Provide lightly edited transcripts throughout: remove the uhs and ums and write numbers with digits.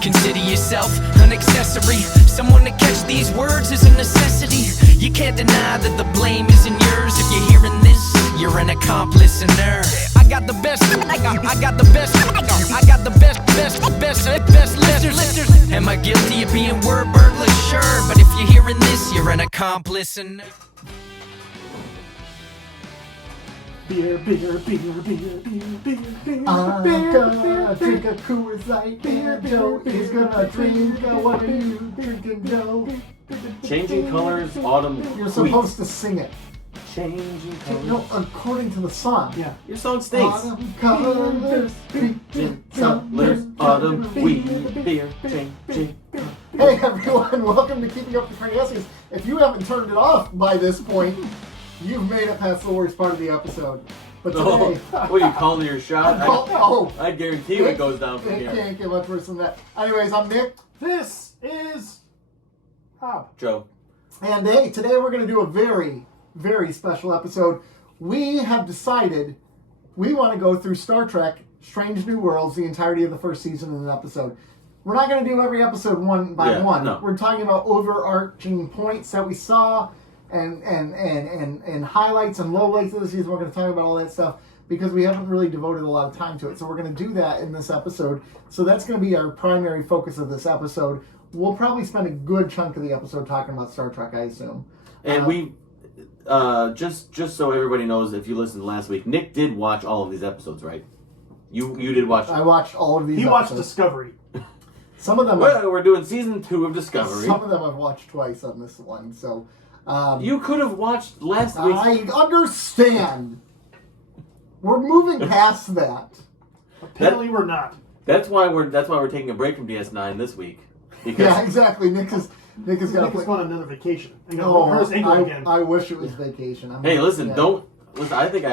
Consider yourself an accessory. Someone to catch these words is a necessity. You can't deny that the blame isn't yours. If you're hearing this, you're an accomplice in her. I got the best, I got the best, I got the best listeners. Am I guilty of being word burglar? Sure, but if you're hearing this, you're an accomplice in her. Beer. I'm gonna drink a Coors Light. Beer, Joe is gonna drink. What are you drinking, Joe? Changing colors, autumn. You're supposed to sing it. Changing colors. No, according to the song. Yeah. Your song stinks. Autumn colors, Changing colors, autumn, wheat, beer, changing. Hey everyone, welcome to Keeping Up with the Cardassians. If you haven't turned it off by this point, you've made it past the worst part of the episode. But today... What are you calling your shot? I guarantee you it goes down from It here. can't get much worse than that. Anyways, I'm Nick. This is Hob. Joe. And hey, today we're going to do a very, very special episode. We have decided we want to go through Star Trek Strange New Worlds, the entirety of the first season in an episode. We're not going to do every episode one by one. No. We're talking about overarching points that we saw and highlights and lowlights of the season. We're going to talk about all that stuff because we haven't really devoted a lot of time to it. So we're going to do that in this episode. So that's going to be our primary focus of this episode. We'll probably spend a good chunk of the episode talking about Star Trek, I assume. And we, just so everybody knows, if you listened last week, Nick did watch all of these episodes, right? You did watch. I watched all of these. He episodes. watched Discovery. Some of them. We're doing season 2 of Discovery. Some of them I've watched twice on this one. So. You could have watched last week. I understand. We're moving past that. Apparently we're not. That's why we're taking a break from DS9 this week. Because Yeah, exactly. Nick is got Nick to is going on another vacation. And Oh, hurt his ankle again. I wish it was vacation. Hey, listen, yeah. don't listen. I think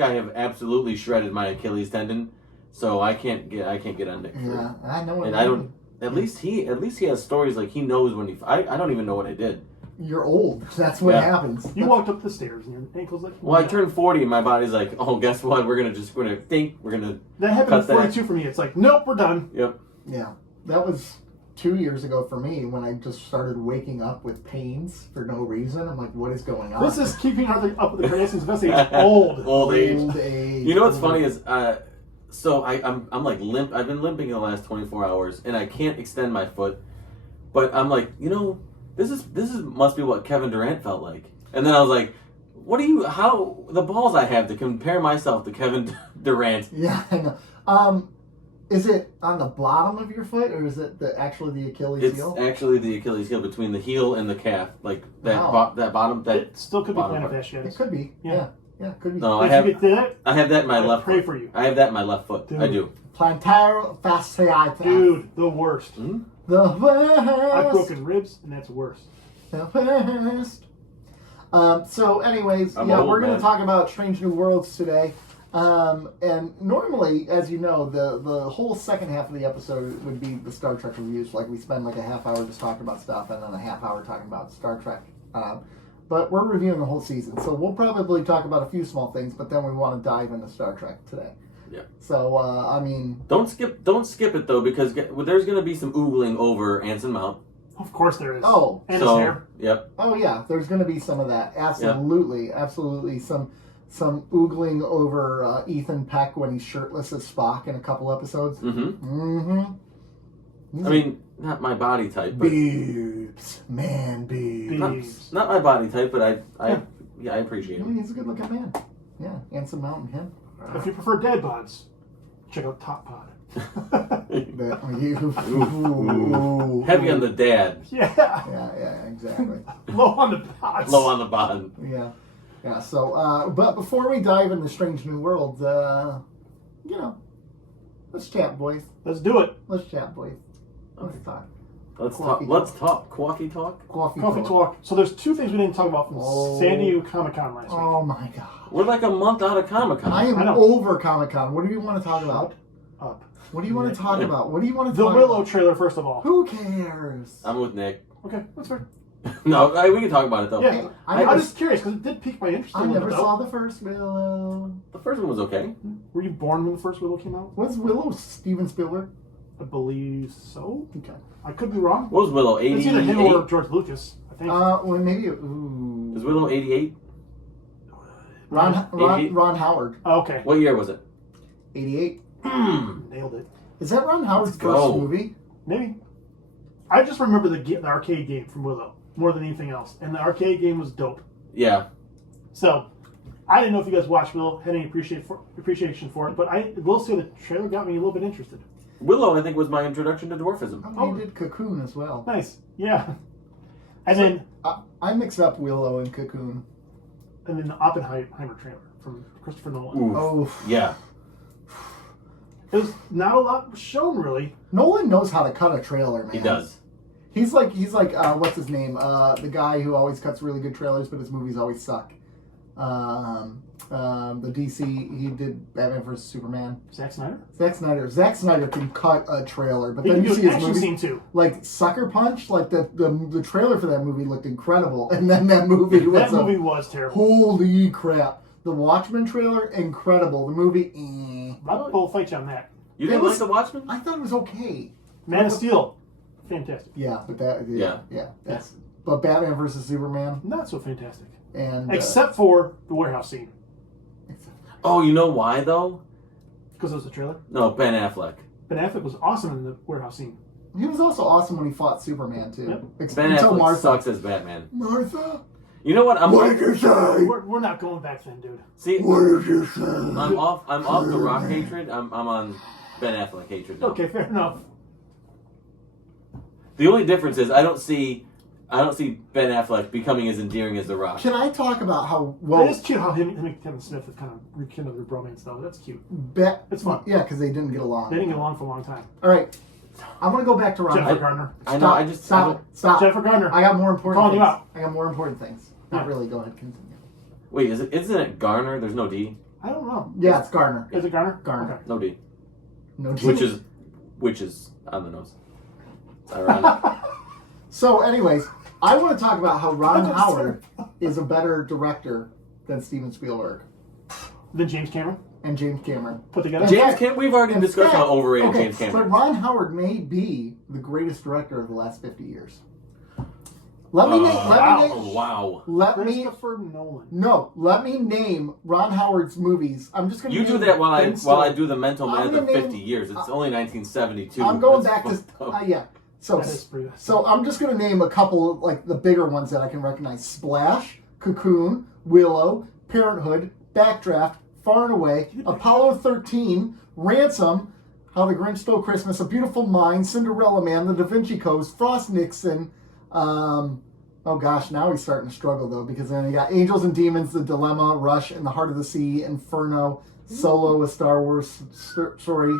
I have absolutely shredded my Achilles tendon, so I can't get on Nick. Yeah, I know. And I don't. At least he has stories like he knows when he. I don't even know what I did. You're old. That's what happens. You walked up the stairs and your ankle's like... Well, I turned 40 and my body's like, oh, guess what? We're gonna think we're gonna. That happened cut at 42 for me. It's like, nope, we're done. Yep. Yeah, that was 2 years ago for me when I just started waking up with pains for no reason. I'm like, what is going on? This is keeping up with the Cardassians' best age. Old. Old age. Old age. You know what's funny is, so I'm like limp. I've been limping in the last 24 hours, and I can't extend my foot. But I'm like, this must be what Kevin Durant felt like. And then I was like, how the balls I have to compare myself to Kevin Durant. Yeah, I know. Is it on the bottom of your foot, or is it actually the Achilles heel? It's actually the Achilles heel between the heel and the calf, like that. Wow. That bottom. That It still could be bottom plantar part. fasciitis. It could be. Yeah, could be. No, If I have. you get that, I have that in my I left pray foot. for you. I have that in my left foot. Dude. I do. Plantar fasciitis. dude, the worst. The worst. I've broken ribs, and that's worse. The worst. So, anyways, I'm yeah, old, we're going to man. talk about Strange New Worlds today. And normally, as you know, the whole second half of the episode would be the Star Trek reviews. Like, we spend like a half hour just talking about stuff and then a half hour talking about Star Trek. But we're reviewing the whole season, so we'll probably talk about a few small things, but then we want to dive into Star Trek today. Yeah. So, I mean... Don't skip it though, because there's going to be some oogling over Anson Mount. Of course there is. Oh. And So, his hair. yep. Oh, yeah, there's going to be some of that. Absolutely. Absolutely. Some oogling over Ethan Peck when he's shirtless as Spock in a couple episodes. I mean, not my body type, but Boobs. Man, boobs. not my body type, but I appreciate I it. mean, he's a good-looking man. Yeah, Anson Mount and him. If you prefer dad bods, check out Top Pod. Ooh. Heavy on the dad, Yeah. Yeah, exactly. Low on the pods. low on the bottom. Yeah, so, but before we dive into Strange New World, let's chat, boys. Let's do it. Let's chat, boys. Let's talk. Let's Coffee talk. Coffee talk. Coffee talk. So there's two things we didn't talk about from San Diego Comic-Con last week. Oh, my God. We're like a month out of Comic-Con. I am I know. over Comic-Con. What do you want to talk about? Up. What do you want to talk about? What do you want to The talk Willow about? trailer, first of all. Who cares? I'm with Nick. Okay, that's fair. No, we can talk about it though. Yeah, I'm just curious because it did pique my interest. I never saw the first Willow. The first one was okay. Were you born when the first Willow came out? Was Willow Steven Spielberg? I believe so. Okay. I could be wrong. What was Willow? It's either him or 88? George Lucas, I think. Well, maybe. Ooh. Was Willow 88? Ron Howard. Oh, okay. What year was it? 88. Nailed it. Is that Ron Howard's Let's first go. movie? Maybe. I just remember the arcade game from Willow more than anything else. And the arcade game was dope. Yeah. So, I didn't know if you guys watched Willow, had any appreciation for it, but I will say the trailer got me a little bit interested. Willow, I think, was my introduction to dwarfism. Oh, he did Cocoon as well. Nice. Yeah. And then I mix up Willow and Cocoon. the Oppenheimer trailer from Christopher Nolan. Oof. Oh. Yeah. There's not a lot shown, really. Nolan knows how to cut a trailer, man. He does. He's like what's his name? The guy who always cuts really good trailers, but his movies always suck. The DC, he did Batman vs Superman. Zack Snyder? Zack Snyder can cut a trailer, but He then can you do see an his action movie, scene, too. like Sucker Punch, like the trailer for that movie looked incredible, and then that movie was That movie was terrible. holy crap. The Watchmen trailer, incredible. The movie, I'll fight you on that. You didn't like The Watchmen? I thought it was okay. Man of Steel. Fantastic. Yeah, but that, Yeah. that's. But Batman vs Superman, Not so fantastic. and Except for the warehouse scene. Oh, you know why, though? Because it was a trailer. No, Ben Affleck. Ben Affleck was awesome in the warehouse scene. he was also awesome when he fought Superman too. Yep. Ben Until Affleck Martha. sucks as Batman. Martha, You know what? what did you say? We're not going back then, dude. See, What did you say? I'm off the Rock hatred. I'm on Ben Affleck hatred now. Okay, fair enough. The only difference is I don't see Ben Affleck becoming as endearing as The Rock. Can I talk about how It well is cute how him and Kevin Smith have kind of rekindled their bromance, though. That's cute. It's fun. Yeah, because they didn't get along. They didn't get along for a long time. All right, I'm gonna go back to Ron. Jennifer Garner. I know. I just stop. Jennifer Garner. I got more important Calling you things. out. I got more important things. Not Yeah. really. Go ahead, continue. Wait, isn't it Garner? There's no D. I don't know. Yeah, it's Garner. Is it Garner? Garner. Okay. No D. No, Which is on the nose. It's ironic. So, anyways, I want to talk about how Ron Howard is a better director than Steven Spielberg Then James Cameron and James Cameron. put together. James Cameron. We've already In discussed fact- how overrated okay, James Cameron. But Ron Howard may be the greatest director of the last 50 years. Let me Christopher Nolan. let me name Ron Howard's movies. I'm just going to You do that while Ben I do the mental I'm math of gonna name- 50 years. It's only 1972. I'm going That's back to fucked up. yeah. So That is pretty- so I'm just going to name a couple of, like the bigger ones that I can recognize: Splash, Cocoon, Willow, Parenthood, Backdraft, Far and Away, Apollo 13, Ransom, How the Grinch Stole Christmas, A Beautiful Mind, Cinderella Man, The Da Vinci Code, Frost Nixon. Oh gosh, now he's starting to struggle though, because then you got Angels and Demons, The Dilemma, Rush, In the Heart of the Sea, Inferno, Solo, A Star Wars Story,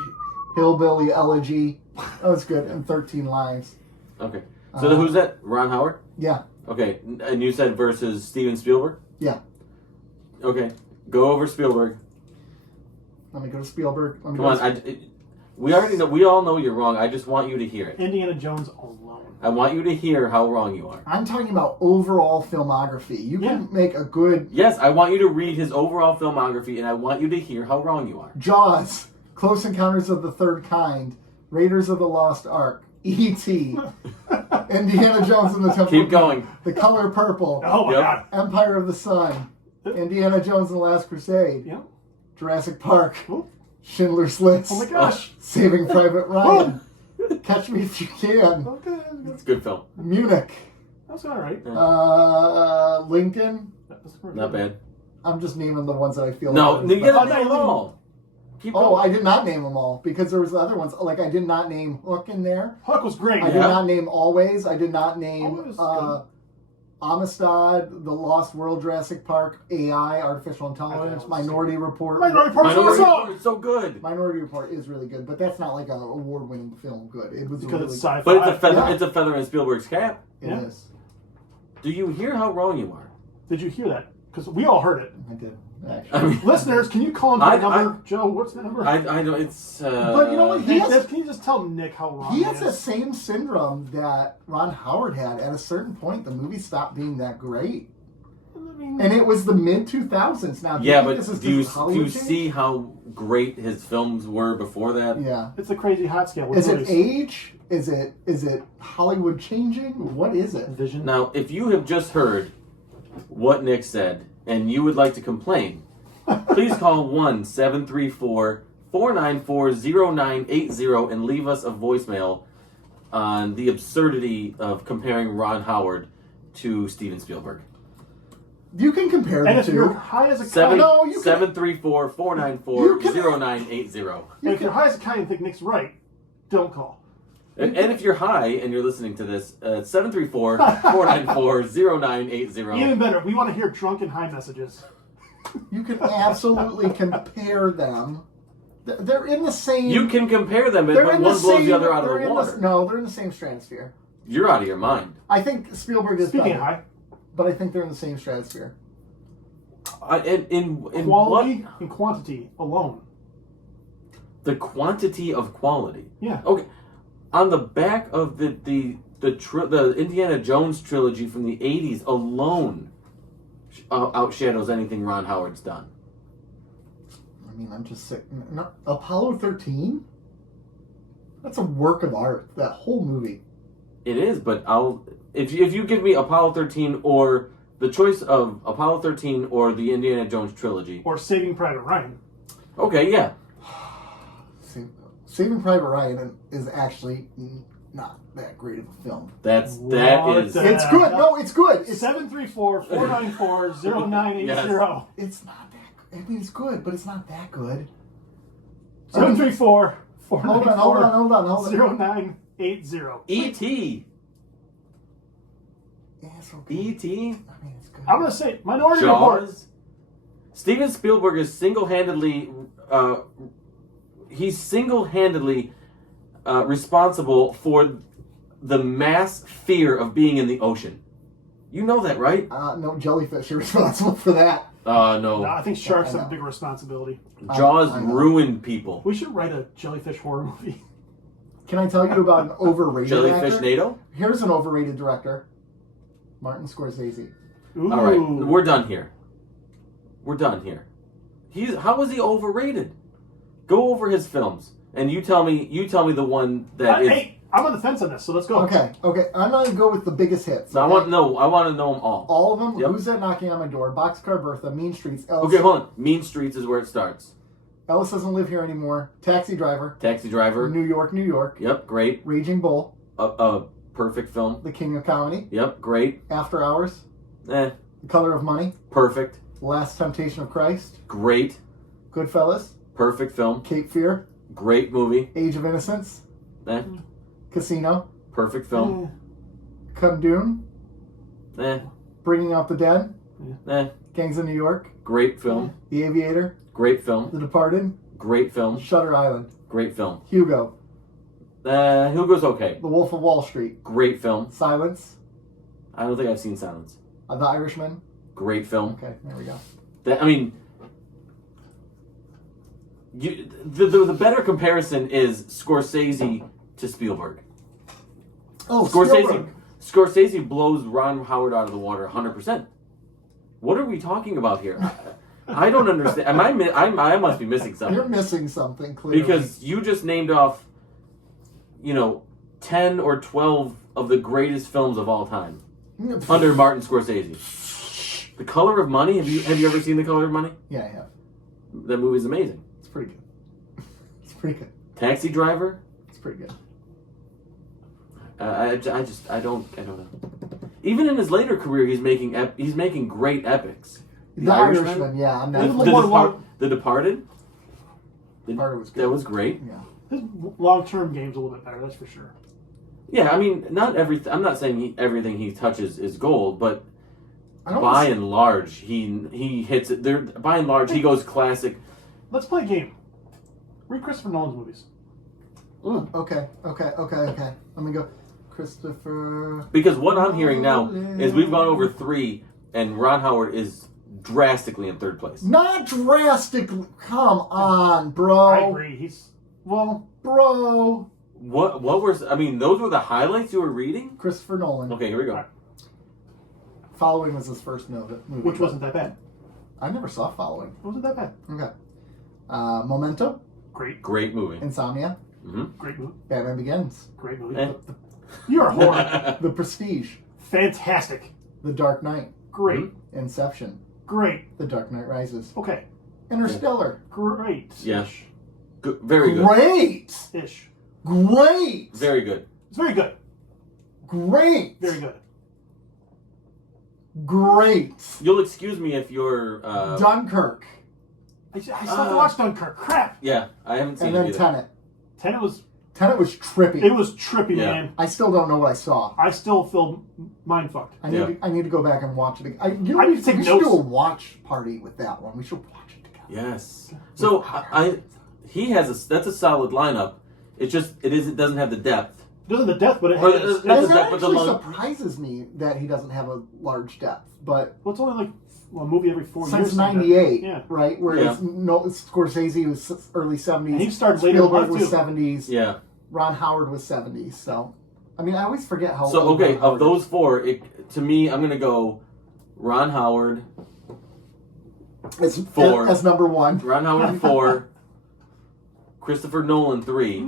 Hillbilly Elegy. That was good, and 13 Lives. Okay. So who's that? Ron Howard? Yeah, Okay. And you said versus Steven Spielberg? yeah. Okay. Go over Spielberg. Let me go to Spielberg. Let me Come go on. to We already know. We all know you're wrong. I just want you to hear it. Indiana Jones alone. I want you to hear how wrong you are. I'm talking about overall filmography. You can make a good Yes, I want you to read his overall filmography, and I want you to hear how wrong you are. Jaws, Close Encounters of the Third Kind, Raiders of the Lost Ark, E.T., Indiana Jones and the Temple. Keep going. The Color Purple, Oh my Yep. god. Empire of the Sun, Indiana Jones and the Last Crusade, Yeah. Jurassic Park, Oh, Schindler's List, oh my gosh. Saving Private Ryan, Catch Me If You Can, Okay. It's a good film. Munich, That's alright. Lincoln. Not bad. I'm just naming the ones that I feel. No, like you Oh, gotta no, name them you- all. Keep Oh, going. I did not name them all because there was other ones. Like I did not name Hook in there. Huck was great. I did Yeah. not name Always. I did not name Always good. Amistad, The Lost World, Jurassic Park, AI, Artificial Intelligence, Okay, Minority Report. Minority Report was Minority awesome. Report is so good. Minority Report is really good, but that's not like an award-winning film. Good. It was Because really it's sci-fi. But it's a feather. Yeah. It's a feather in Spielberg's cap. It Yeah. is. Do you hear how wrong you are? Did you hear that? Because we all heard it. I did. I Actually. mean, Listeners, can you call him I- the number? Joe, what's the number? I don't. It's. But you know what? He has- Can you just tell Nick how wrong He has he the is? same syndrome that Ron Howard had. At a certain point, the movie stopped being that great. And it was the mid 2000s. Now, Yeah, think but this is do you just Hollywood see how great his films were before that? Yeah. It's a crazy hot scale. What Is it movies? age? Is it Hollywood changing? What is it? Vision? Now, if you have just heard what Nick said and you would like to complain, please call 1-734-494-0980 and leave us a voicemail on the absurdity of comparing Ron Howard to Steven Spielberg. You can compare And the if you're two. high as a kite, 734-494-0980. and if you're high as a kite and think Nick's right, don't call. And if you're high and you're listening to this, 734-494-0980. Even better, we want to hear drunk and high messages. You can absolutely compare them. They're in the same. You can compare them, but they're one in blows the other out of they're the in water. No, they're in the same stratosphere. You're out of your mind. I think Spielberg is Speaking better, of high, but I think they're in the same stratosphere. In quality what? and quantity alone. The quantity of quality. Yeah. Okay. On the back of the Indiana Jones trilogy from the 80s alone outshadows anything Ron Howard's done. I mean, I'm just sick. Apollo 13? That's a work of art. That whole movie. It is, but if you give me Apollo 13 or the choice of Apollo 13 or the Indiana Jones trilogy. Or Saving Private Ryan. Okay, yeah. Saving Private Ryan is actually not that great of a film. That is. It's good. No, it's good. It's 734-494-0980. Yes. It's not that. I mean, it's good, but it's not that good. 734-494-0980. E.T. Yeah, it's okay. E.T. I mean, it's good. I'm going to say Minority Report. Jaws. Steven Spielberg is single-handedly responsible for the mass fear of being in the ocean. You know that, right? No, jellyfish are responsible for that. No. No, I think sharks I have know. a bigger responsibility. Jaws I know. ruined people. We should write a jellyfish horror movie. Can I tell you about an overrated Jellyfish actor? NATO? Here's an overrated director. Martin Scorsese. Ooh. All right, we're done here. How was he overrated? Go over his films, and you tell me the one that is. Hey, I'm on the fence on this, so let's go. Okay. I'm gonna go with the biggest hits. No, I okay? want to know them all. all of them. Yep. Who's That Knocking on My Door? Boxcar Bertha, Mean Streets. Ellis, Okay, hold on. Mean Streets is where it starts. Ellis Doesn't Live Here Anymore. Taxi Driver. Taxi Driver. New York, New York. Yep, great. Raging Bull. Perfect film. The King of Comedy. Yep, great. After Hours. The Color of Money. Perfect. Last Temptation of Christ. Great. Goodfellas. Perfect film. Cape Fear. Great movie. Age of Innocence. Casino. Perfect film. Kundun. Bringing Out the Dead. Gangs of New York. Great film. The Aviator. Great film. The Departed. Great film. Shutter Island. Great film. Hugo. Hugo's okay. The Wolf of Wall Street. Great film. Silence. I don't think I've seen Silence. The Irishman. Great film. Okay, there we go. The better comparison is Scorsese to Spielberg. Oh, Spielberg. Scorsese blows Ron Howard out of the water 100%. What are we talking about here? I don't understand. I must be missing something. You're missing something, clearly. Because you just named off, 10 or 12 of the greatest films of all time under Martin Scorsese. The Color of Money. Have you ever seen The Color of Money? Yeah, I have. That movie's amazing. It's pretty good. It's pretty good. Taxi Driver. It's pretty good. I don't know. Even in his later career, he's making great epics. The Irishman, yeah, I'm not. The Departed. Departed was good. That was great. Yeah. His long-term game's a little bit better, that's for sure. Yeah, I mean, not everything. I'm not saying everything he touches is gold, but by and large, he hits it. There, by and large, he goes classic. Let's play a game. Read Christopher Nolan's movies. Okay. Let me go. Christopher. Because what I'm hearing now is we've gone over 3, and Ron Howard is drastically in 3rd place. Not drastically. Come on, bro. I agree. Bro. What were? I mean, those were the highlights you were reading. Christopher Nolan. Okay, here we go. Following was his first movie. which wasn't that bad. I never saw Following. It wasn't that bad. Okay. Memento, Great. Great movie. Insomnia, Great movie. Batman Begins, Great movie. Eh. You are horrible. The Prestige, Fantastic. The Dark Knight, Great. Inception, Great. The Dark Knight Rises, Okay. Interstellar. Great. Yeah. Good. Very good. Great! Ish. Great! Very good. It's very good. Great! Very good. Great! You'll excuse me if you're. Dunkirk. I still have to watch Dunkirk. Crap. Yeah, I haven't seen And it then either. Tenet. Tenet was trippy. it was trippy, Yeah. man. I still don't know what I saw. I still feel mind fucked. I need to go back and watch it again. I need to take we should notes. do a watch party with that one. We should watch it together. Yes. So he has that's a solid lineup. It doesn't have the depth. It doesn't have the depth, but it Or has. it- And That's that but the actually long- surprises me that he doesn't have a large depth. But Well, it's only like a movie every 4 years. since like that. '98, Yeah. right? Whereas Scorsese was early '70s. And he started later in Spielberg life, was too. '70s. Yeah. Ron Howard was '70s. So, I mean, I always forget how. So old okay, Ron of Howard those is. four, to me, I'm gonna go Ron Howard. as, 4. as number one. Ron Howard 4. Christopher Nolan 3.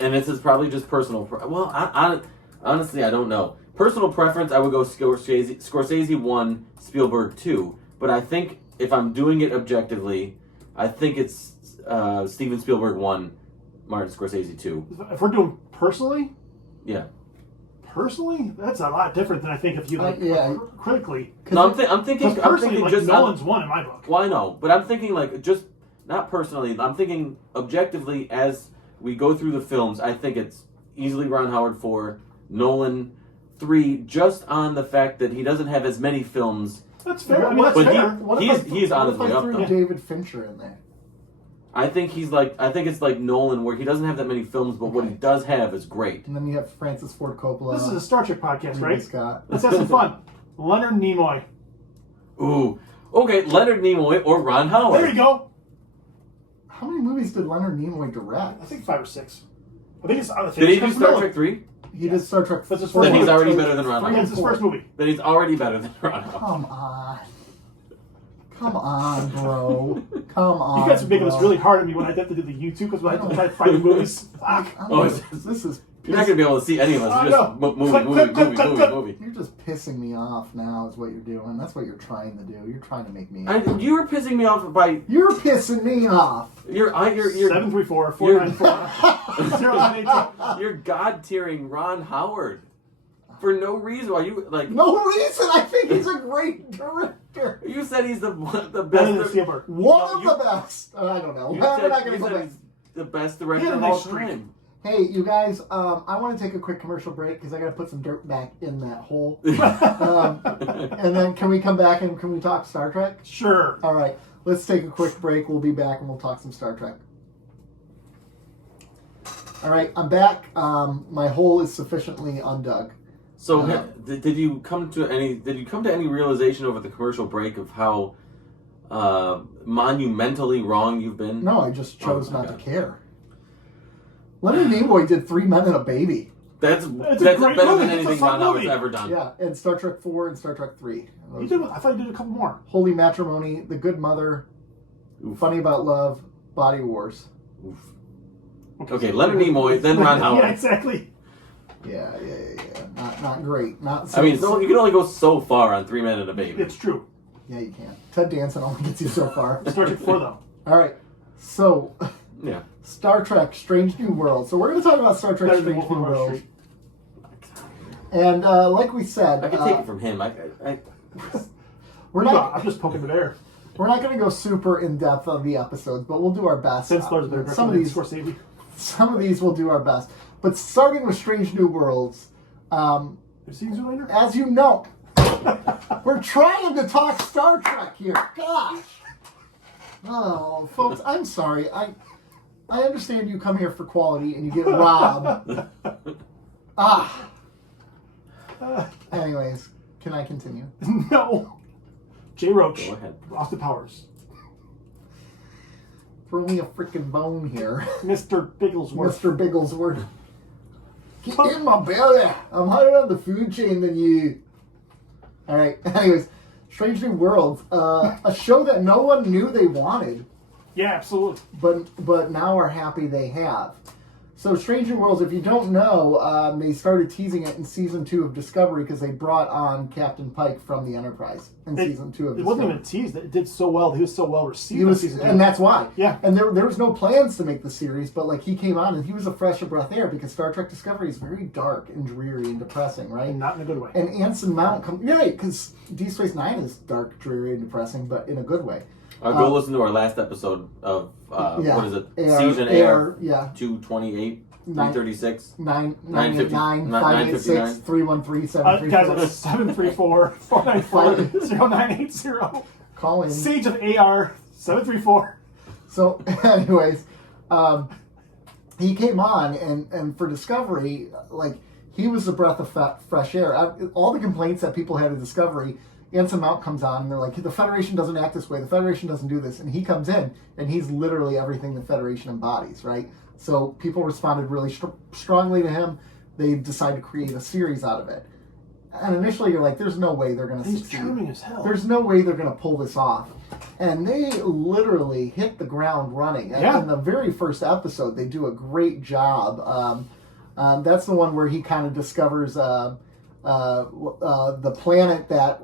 And this is probably just personal. Well, I honestly, I don't know. Personal preference, I would go Scorsese 1, Spielberg 2. But I think if I'm doing it objectively, I think it's Steven Spielberg 1, Martin Scorsese 2. If we're doing personally, Yeah. that's a lot different than I think if you like yeah. critically. No, I'm thinking. Because I'm personally, thinking like, just. Nolan's one in my book. Well, I know, but I'm thinking like just not personally. I'm thinking objectively as we go through the films. I think it's easily Ron Howard 4, Nolan 3, just on the fact that he doesn't have as many films. That's fair. I mean, that's But fair. he's on his way up, Threw though. David Fincher in there. I think it's like Nolan, where he doesn't have that many films, but what he does have is great. And then you have Francis Ford Coppola. This is a Star Trek podcast, Ridley right? Scott. Let's have some fun. Leonard Nimoy. Ooh, okay, Leonard Nimoy or Ron Howard. There you go. How many movies did Leonard Nimoy direct? I think 5 or 6. I think it's. Did he do Star Trek 3? He did Star Trek. That's his Then first he's movie. already better than Ron Yeah, Howard. it's his first movie. Then he's already better than Ron Howard. Come on. Come on, bro. Come on. You guys are making bro. this really hard on me when I have to do the YouTube because when I have to try to find the movies. Fuck. Oh, This is. You're not going to be able to see any of us. I You're just know. movie. You're just pissing me off now. Is what you're doing. That's what you're trying to do. You're trying to make me. You were pissing me off by You're pissing me off. you're 734-494-0982. you're god tiering Ron Howard for no reason. Are you like No reason. I think he's a great director. you said he's the Better than best. Spielberg. One of you- the best. I don't know. You We're not said, gonna you go said back. he's the best He director had a of nice all streak. time. Hey, you guys, I want to take a quick commercial break because I got to put some dirt back in that hole. And then can we come back and can we talk Star Trek? Sure. All right, let's take a quick break. We'll be back and we'll talk some Star Trek. All right, I'm back. My hole is sufficiently undug. So did you come to any realization over the commercial break of how monumentally wrong you've been? No, I just chose Oh, not okay. to care. Leonard Nimoy did 3 Men and a Baby. That's a better great than movie. It's a anything fun Ron Howard's movie. ever done. Yeah, and Star Trek 4 and Star Trek 3. I thought you did a couple more. Holy Matrimony, The Good Mother, Oof. Funny About Love, Body Wars. Oof. Okay, Leonard Nimoy, then Ron Howard. Yeah, exactly. Yeah. Not great. Not. I mean, you can only go so far on 3 Men and a Baby. It's true. Yeah, you can. Ted Danson only gets you so far. Star Trek 4, though. All right. So, Yeah. Star Trek: Strange New World. So we're going to talk about Star Trek: Better than Strange New Wolf on Wall World. Street. And like we said, I can take it from him. we're No, not I'm just poking the bear. going to go super in depth on the episodes, but we'll do our best. Since there's the Some of these we'll do our best. But starting with Strange New Worlds, Have you seen Zoolander? as you know, we're trying to talk Star Trek here. Gosh. Oh, folks, I'm sorry. I understand you come here for quality and you get robbed. Anyways, can I continue? No. Jay Roach. Go ahead. Austin Powers. Throw me a freaking bone here. Mr. Bigglesworth. Mr. Bigglesworth. In my belly. I'm higher on the food chain than you. All right. Anyways, Strange New Worlds, a show that no one knew they wanted, Yeah, absolutely. but now are happy they have. So Strange New Worlds, if you don't know, they started teasing it in season 2 of Discovery because they brought on Captain Pike from the Enterprise in season 2 of Discovery. It wasn't even teased. It did so well. He was so well received in season 2. And that's why. Yeah. And there was no plans to make the series, but like he came on and he was a fresh of breath air because Star Trek Discovery is very dark and dreary and depressing, right? And not in a good way. And Anson Mount right, because Deep Space Nine is dark, dreary, and depressing, but in a good way. Go listen to our last episode of what is it? Air, Season Air. Yeah. 228, 336, 989 586 959. 313 Guys, 734. 734-494-0980. Call in. Siege of AR 734. So, anyways, he came on, and for Discovery, like, he was a breath of fresh air. All the complaints that people had of Discovery, Anson Mount comes on, and they're like, the Federation doesn't act this way, the Federation doesn't do this, and he comes in, and he's literally everything the Federation embodies, right? So people responded really strongly to him. They decided to create a series out of it. And initially you're like, there's no way they're going to succeed. He's charming as hell. There's no way they're going to pull this off. And they literally hit the ground running. Yeah. In the very first episode, they do a great job. That's the one where he kind of discovers the planet that...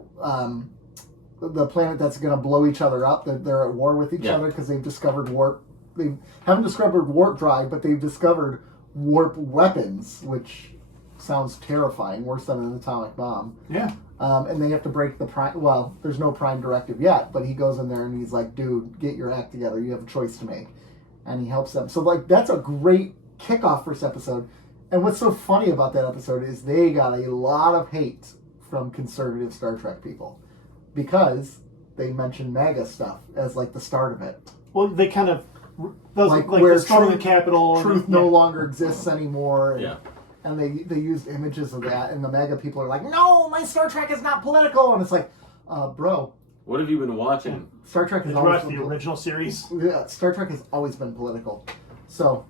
the planet that's going to blow each other up. They're at war with each other because they've discovered warp. They haven't discovered warp drive, but they've discovered warp weapons, which sounds terrifying, worse than an atomic bomb. Yeah. And they have to break the prime. Well, there's no prime directive yet, but he goes in there and he's like, "Dude, get your act together. You have a choice to make," and he helps them. So like that's a great kickoff first episode. And what's so funny about that episode is they got a lot of hate from conservative Star Trek people because they mentioned MAGA stuff as like the start of it. Well, they kind of like where the storming the Capitol. Truth no longer exists anymore. Yeah. And they used images of that, and the MAGA people are like, "No, my Star Trek is not political," and it's like, bro. What have you been watching? Star Trek Did has you always watch the been original series? Yeah, Star Trek has always been political. So,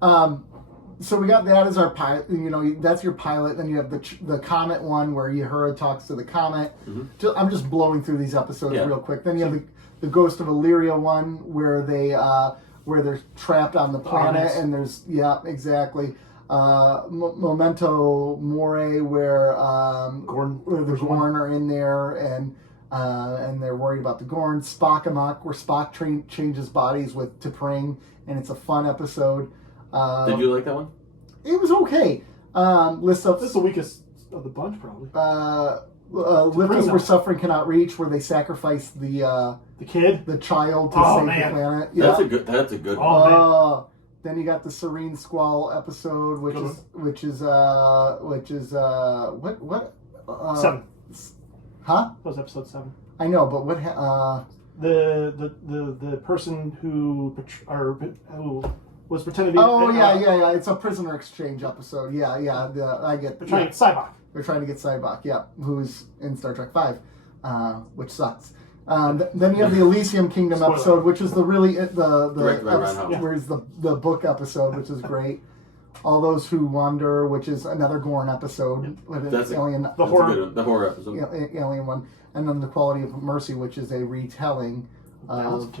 so we got that as our pilot. You know, that's your pilot. Then you have the Comet one where Uhura talks to the Comet. Mm-hmm. I'm just blowing through these episodes real quick. Then you have the Ghost of Illyria one where they're trapped on the planet, and there's exactly. Memento Mori where the Gorn are in there and they're worried about the Gorn. Spock Amok where Spock changes bodies with T'Pring, and it's a fun episode. Did you like that one? It was okay. List of This is the weakest of the bunch, probably. Lift Us Where Suffering Cannot Reach, where they sacrifice the kid, the child to save the planet. Yeah. That's a good Oh, one. Then you got the Serene Squall episode, which is what 7. Huh? That was episode 7. I know, but what? The person who was pretending to be. Oh yeah. It's a prisoner exchange episode. Yeah. I get. They're trying to get Cybok. They're trying to get Cybok. Yeah, who's in Star Trek V, which sucks. Then you have the Elysium Kingdom Spoiler. episode, which is the really the Directed by Ron episode, Howard. where's the book episode, which is great. All Those Who Wander, which is another Gorn episode. That's alien. That's a good one. The horror episode. Alien one, and then The Quality of Mercy, which is a retelling of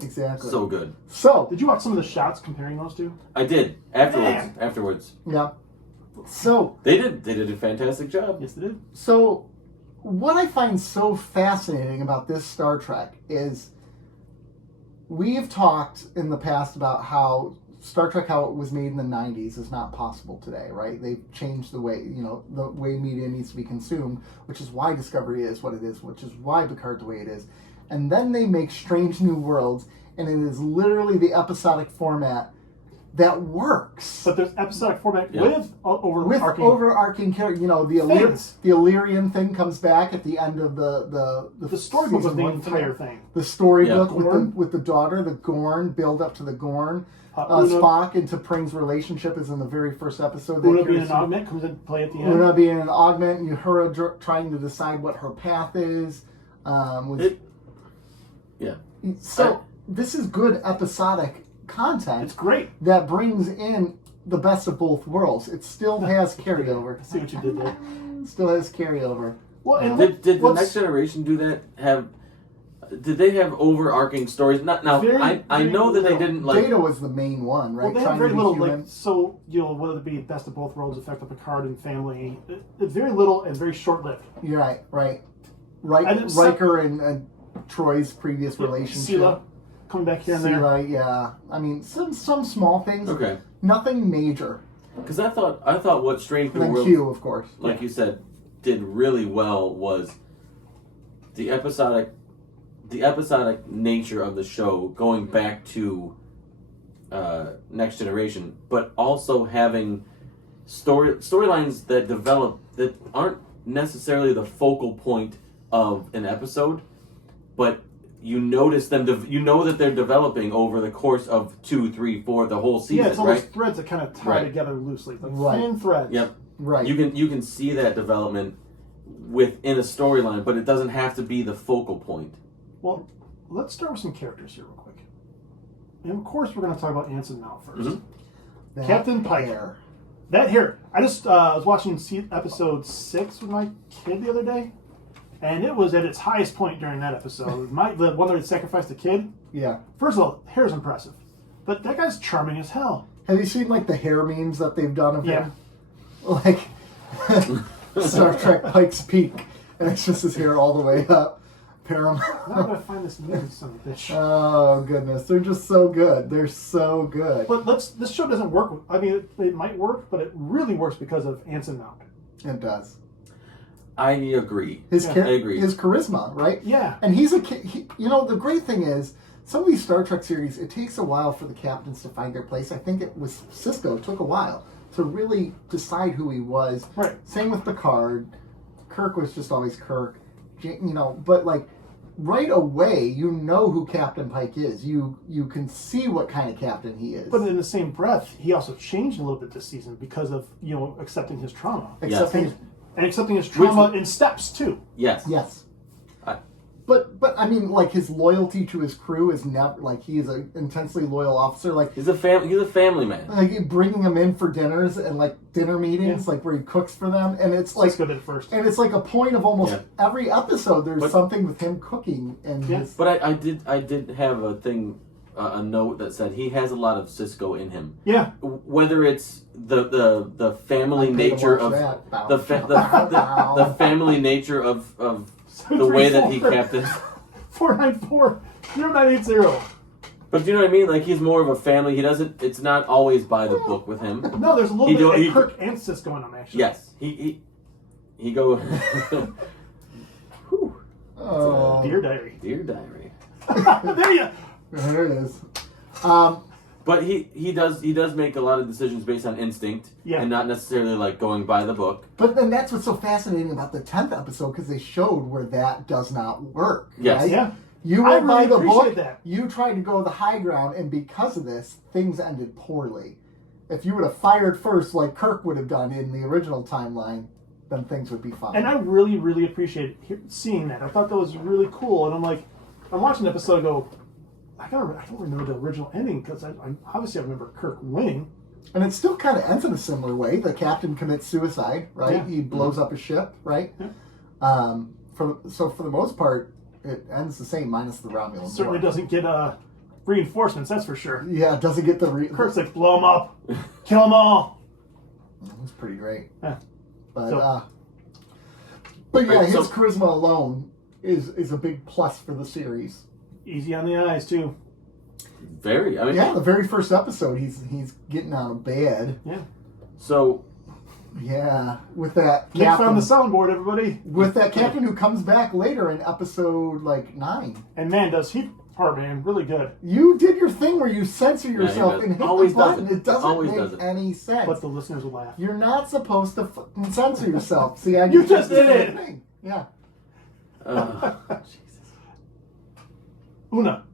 exactly. So good. So Did you watch some of the shots comparing those two? I did afterwards. yeah. So They did a fantastic job. Yes, they did. So, what I find so fascinating about this Star Trek is we've talked in the past about how Star Trek, how it was made in the 90s, is not possible today, right? They've changed the way, the way media needs to be consumed, which is why Discovery is what it is, which is why Picard the way it is. And then they make Strange New Worlds, and it is literally the episodic format that works. But there's episodic format with overarching. Overarching character, the Illyrian thing comes back at the end of The storybook was the entire thing. The storybook Gorn. with the daughter, the Gorn, build up to the Gorn. Una- Spock and T'Pring's relationship is in the very first episode. Una being an augment comes into play at the end. Una being an augment, and Uhura trying to decide what her path is. So this is good episodic content. It's great. That brings in the best of both worlds. It still has carryover. I see what you did there. Still has carryover. Well, and Did the Next Generation do that? Did they have overarching stories? I know that they didn't like. Data was the main one, right? Well, they have Trying very to be little, human. like, so, whether it be best of both worlds, effect of Picard and family, it's very little and very short-lived. You're right. And Riker and Troy's previous relationship. Sela coming back here and there. Sela, yeah. I mean, some small things. Okay. Nothing major. Because I thought what Strange And New then Worlds, Q, of course. like you said, did really well was the episodic nature of the show, going back to Next Generation, but also having storylines that develop that aren't necessarily the focal point of an episode, but you notice them. You know that they're developing over the course of 2, 3, 4, the whole season. Yeah, it's almost right? threads that kind of tie Right. together loosely, like Right. thin threads. Yep. Right. You can see that development within a storyline, but it doesn't have to be the focal point. Well, let's start with some characters here real quick. And of course, we're going to talk about Anson Mount first. Mhm. That Captain Pike. hair. That here, I just was watching episode 6 with my kid the other day, and it was at its highest point during that episode. The one that had sacrificed the kid. Yeah. First of all, hair's impressive, but that guy's charming as hell. Have you seen like the hair memes that they've done of Yeah. him? Like Star Trek Pike's Peak, and it's just his hair all the way up. Now I gotta find this meme, son of a bitch. Oh goodness, they're just so good. They're so good. But this show doesn't work. I mean, it might work, but it really works because of Anson Mount. It does. I agree. His Yeah. char- I agree. his charisma, right? Yeah. And he's a kid. The great thing is, some of these Star Trek series, it takes a while for the captains to find their place. I think it was Cisco. It took a while to really decide who he was. Right. Same with Picard. Kirk was just always Kirk. But like right away, you know who Captain Pike is. You can see what kind of captain he is. But in the same breath, he also changed a little bit this season because of accepting his trauma, accepting his trauma in steps too. Yes. Yes. But I mean, like his loyalty to his crew is never like he is an intensely loyal officer. Like He's a family man. like bringing him in for dinners and like dinner meetings, like where he cooks for them, and it's like Cisco did it first. and it's like a point of almost Yeah. every episode. There's But- something with him cooking and Yeah. his. But I did have a thing, a note that said he has a lot of Cisco in him. Yeah. Whether it's the family I paid to nature watch of that. Bow. the family nature of the way that he captains. 494-0980. But you know what I mean? Like he's more of a family. He doesn't. It's not always by the book with him. No, there's a little He bit do- of he- Kirk and Cisco in him, actually. Yes, he go. Oh, Dear Diary. Dear diary. There you there it is. But he does make a lot of decisions based on instinct, Yeah. and not necessarily like going by the book. But then that's what's so fascinating about the 10th episode, because they showed where that does not work. Yes. Right? Yeah. You I went by really the appreciate book. that. You tried to go the high ground, and because of this, things ended poorly. If you would have fired first, like Kirk would have done in the original timeline, then things would be fine. And I really, really appreciated seeing that. I thought that was really cool. And I'm watching the episode and go, I don't remember the original ending because I obviously I remember Kirk winning. And it still kind of ends in a similar way. The captain commits suicide, right? Yeah. He blows up his ship, right? Yeah. For the most part, it ends the same, minus the Romulan Certainly War. doesn't get reinforcements, that's for sure. Yeah, it doesn't get the... Kirk's like, blow them up, kill them all. It's pretty great. Yeah. But So- but yeah, Right, his so- charisma alone is a big plus for the series. Easy on the eyes too. Very. I mean, Yeah, the very first episode, he's getting out of bed. Yeah. So Yeah, with that Nick captain. found the soundboard, everybody. With that captain who comes back later in episode 9. And man, does he part, man, really good. You did your thing where you censor he yourself does. and hit Always the does button. it. It doesn't Always make does it. any sense. But the listeners will laugh. You're not supposed to fucking censor yourself. See, I You did just the did same it. thing. Yeah. Jesus. Una.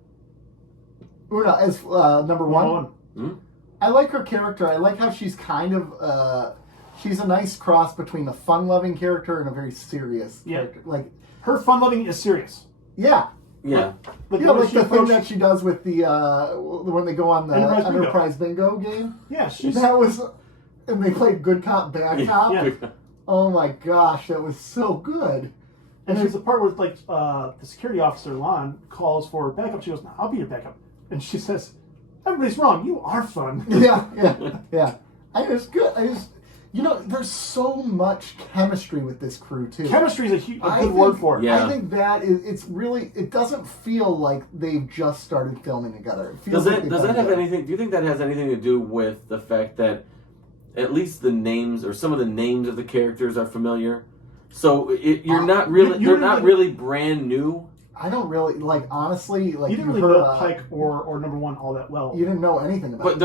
Una as number one. Hmm? I like her character. I like how she's kind of she's a nice cross between a fun-loving character and a very serious Yeah. character. Like, Her fun loving is serious. yeah, Yeah. Like, Yeah, when like she the thing approached- that she does with the when they go on the Enterprise Bingo game. Yeah, she's That was, and they played good cop, bad cop. Yeah. Oh my gosh, that was so good. and there's the part where like the security officer Lon calls for backup. She goes, "No, I'll be your backup," and she says, "Everybody's wrong. You are fun." Yeah. I was good. There's so much chemistry with this crew too. Chemistry is a I good think- word for it. Yeah. I think that is. It's really. It doesn't feel like they've just started filming together. It feels Does like that they've done have good. anything? Do you think that has anything to do with the fact that at least the names or some of the names of the characters are familiar? So you're not really you they're really not like- really brand new. I don't really like. Honestly, like You didn't really heard, know Pike or number one all that well. You didn't know anything about. But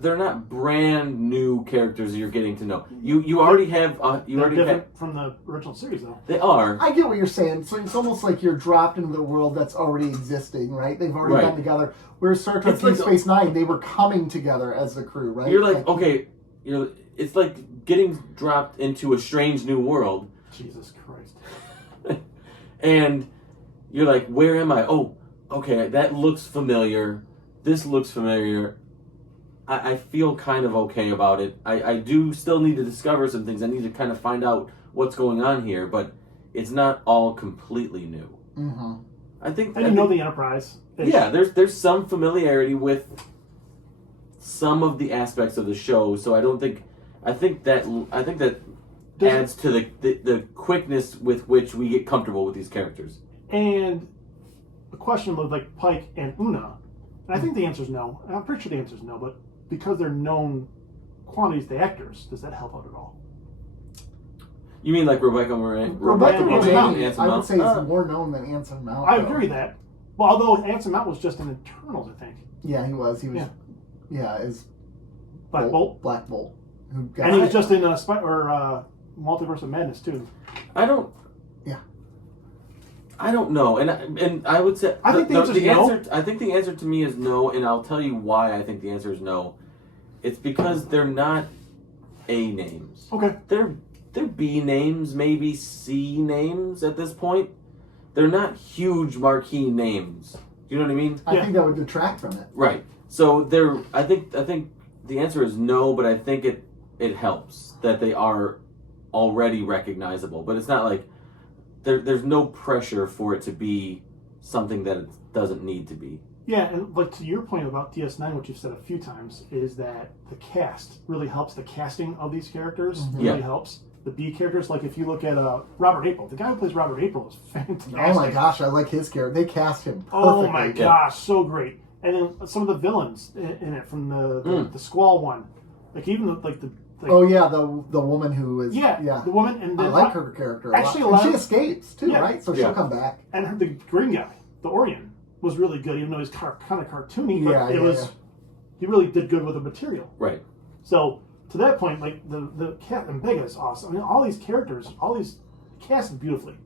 they're not brand new characters you're getting to know. You already have They're different from the original series, though. they are. I get what you're saying. So it's almost like you're dropped into the world that's already existing, right? They've already Right. been together. Whereas Star Trek It's like Deep Space Nine, they were coming together as the crew, right? You're like okay, it's like getting dropped into a strange new world. Jesus Christ. And you're like, where am I? Oh, okay, that looks familiar. This looks familiar. I feel kind of okay about it. I do still need to discover some things. I need to kind of find out what's going on here, but it's not all completely new. Mm-hmm. I think. And you know the Enterprise. Yeah, there's some familiarity with some of the aspects of the show, so I think that adds to the quickness with which we get comfortable with these characters. And the question with like Pike and Una, and I think the answer is no. And I'm pretty sure the answer is no, but because they're known quantities to actors, does that help out at all? You mean like Rebecca Moran? Rebecca Anson Moran, Mount. Anson I would Mount? say, is more known than Anson Mount. I though. agree with that. Well, although Anson Mount was just in Eternals, I think. Yeah, he was. Yeah. Is Black Bolt. Black Bolt. Who got And he was just in Multiverse of Madness, too. I don't know, and I would say I think the answer is no. answer. I think the answer to me is no, and I'll tell you why I think the answer is no. It's because they're not A names. Okay. They're B names, maybe C names at this point. They're not huge marquee names. You know what I mean? I think that would detract from it. Right. So I think the answer is no, but I think it helps that they are already recognizable. But it's not like there's no pressure for it to be something that it doesn't need to be. Yeah, and like to your point about DS9, which you've said a few times, is that the cast really helps. The casting of these characters really Yeah. helps. The B characters, like if you look at Robert April, the guy who plays Robert April is fantastic. Oh my gosh, I like his character. They cast him perfectly. Oh my gosh, so great. And then some of the villains in it from the Squall one, like even Oh yeah, the woman who is the woman, and I then like her character. Actually, a a lot. lot And of- she escapes too, Yeah. right? So Yeah. she'll come back. and the green guy, the Orion, was really good, even though he's kind of cartoony. But Yeah, yeah. he really did good with the material. Right. So to that point, like the cat and Bega is awesome. I mean, all these characters, all these cast beautifully.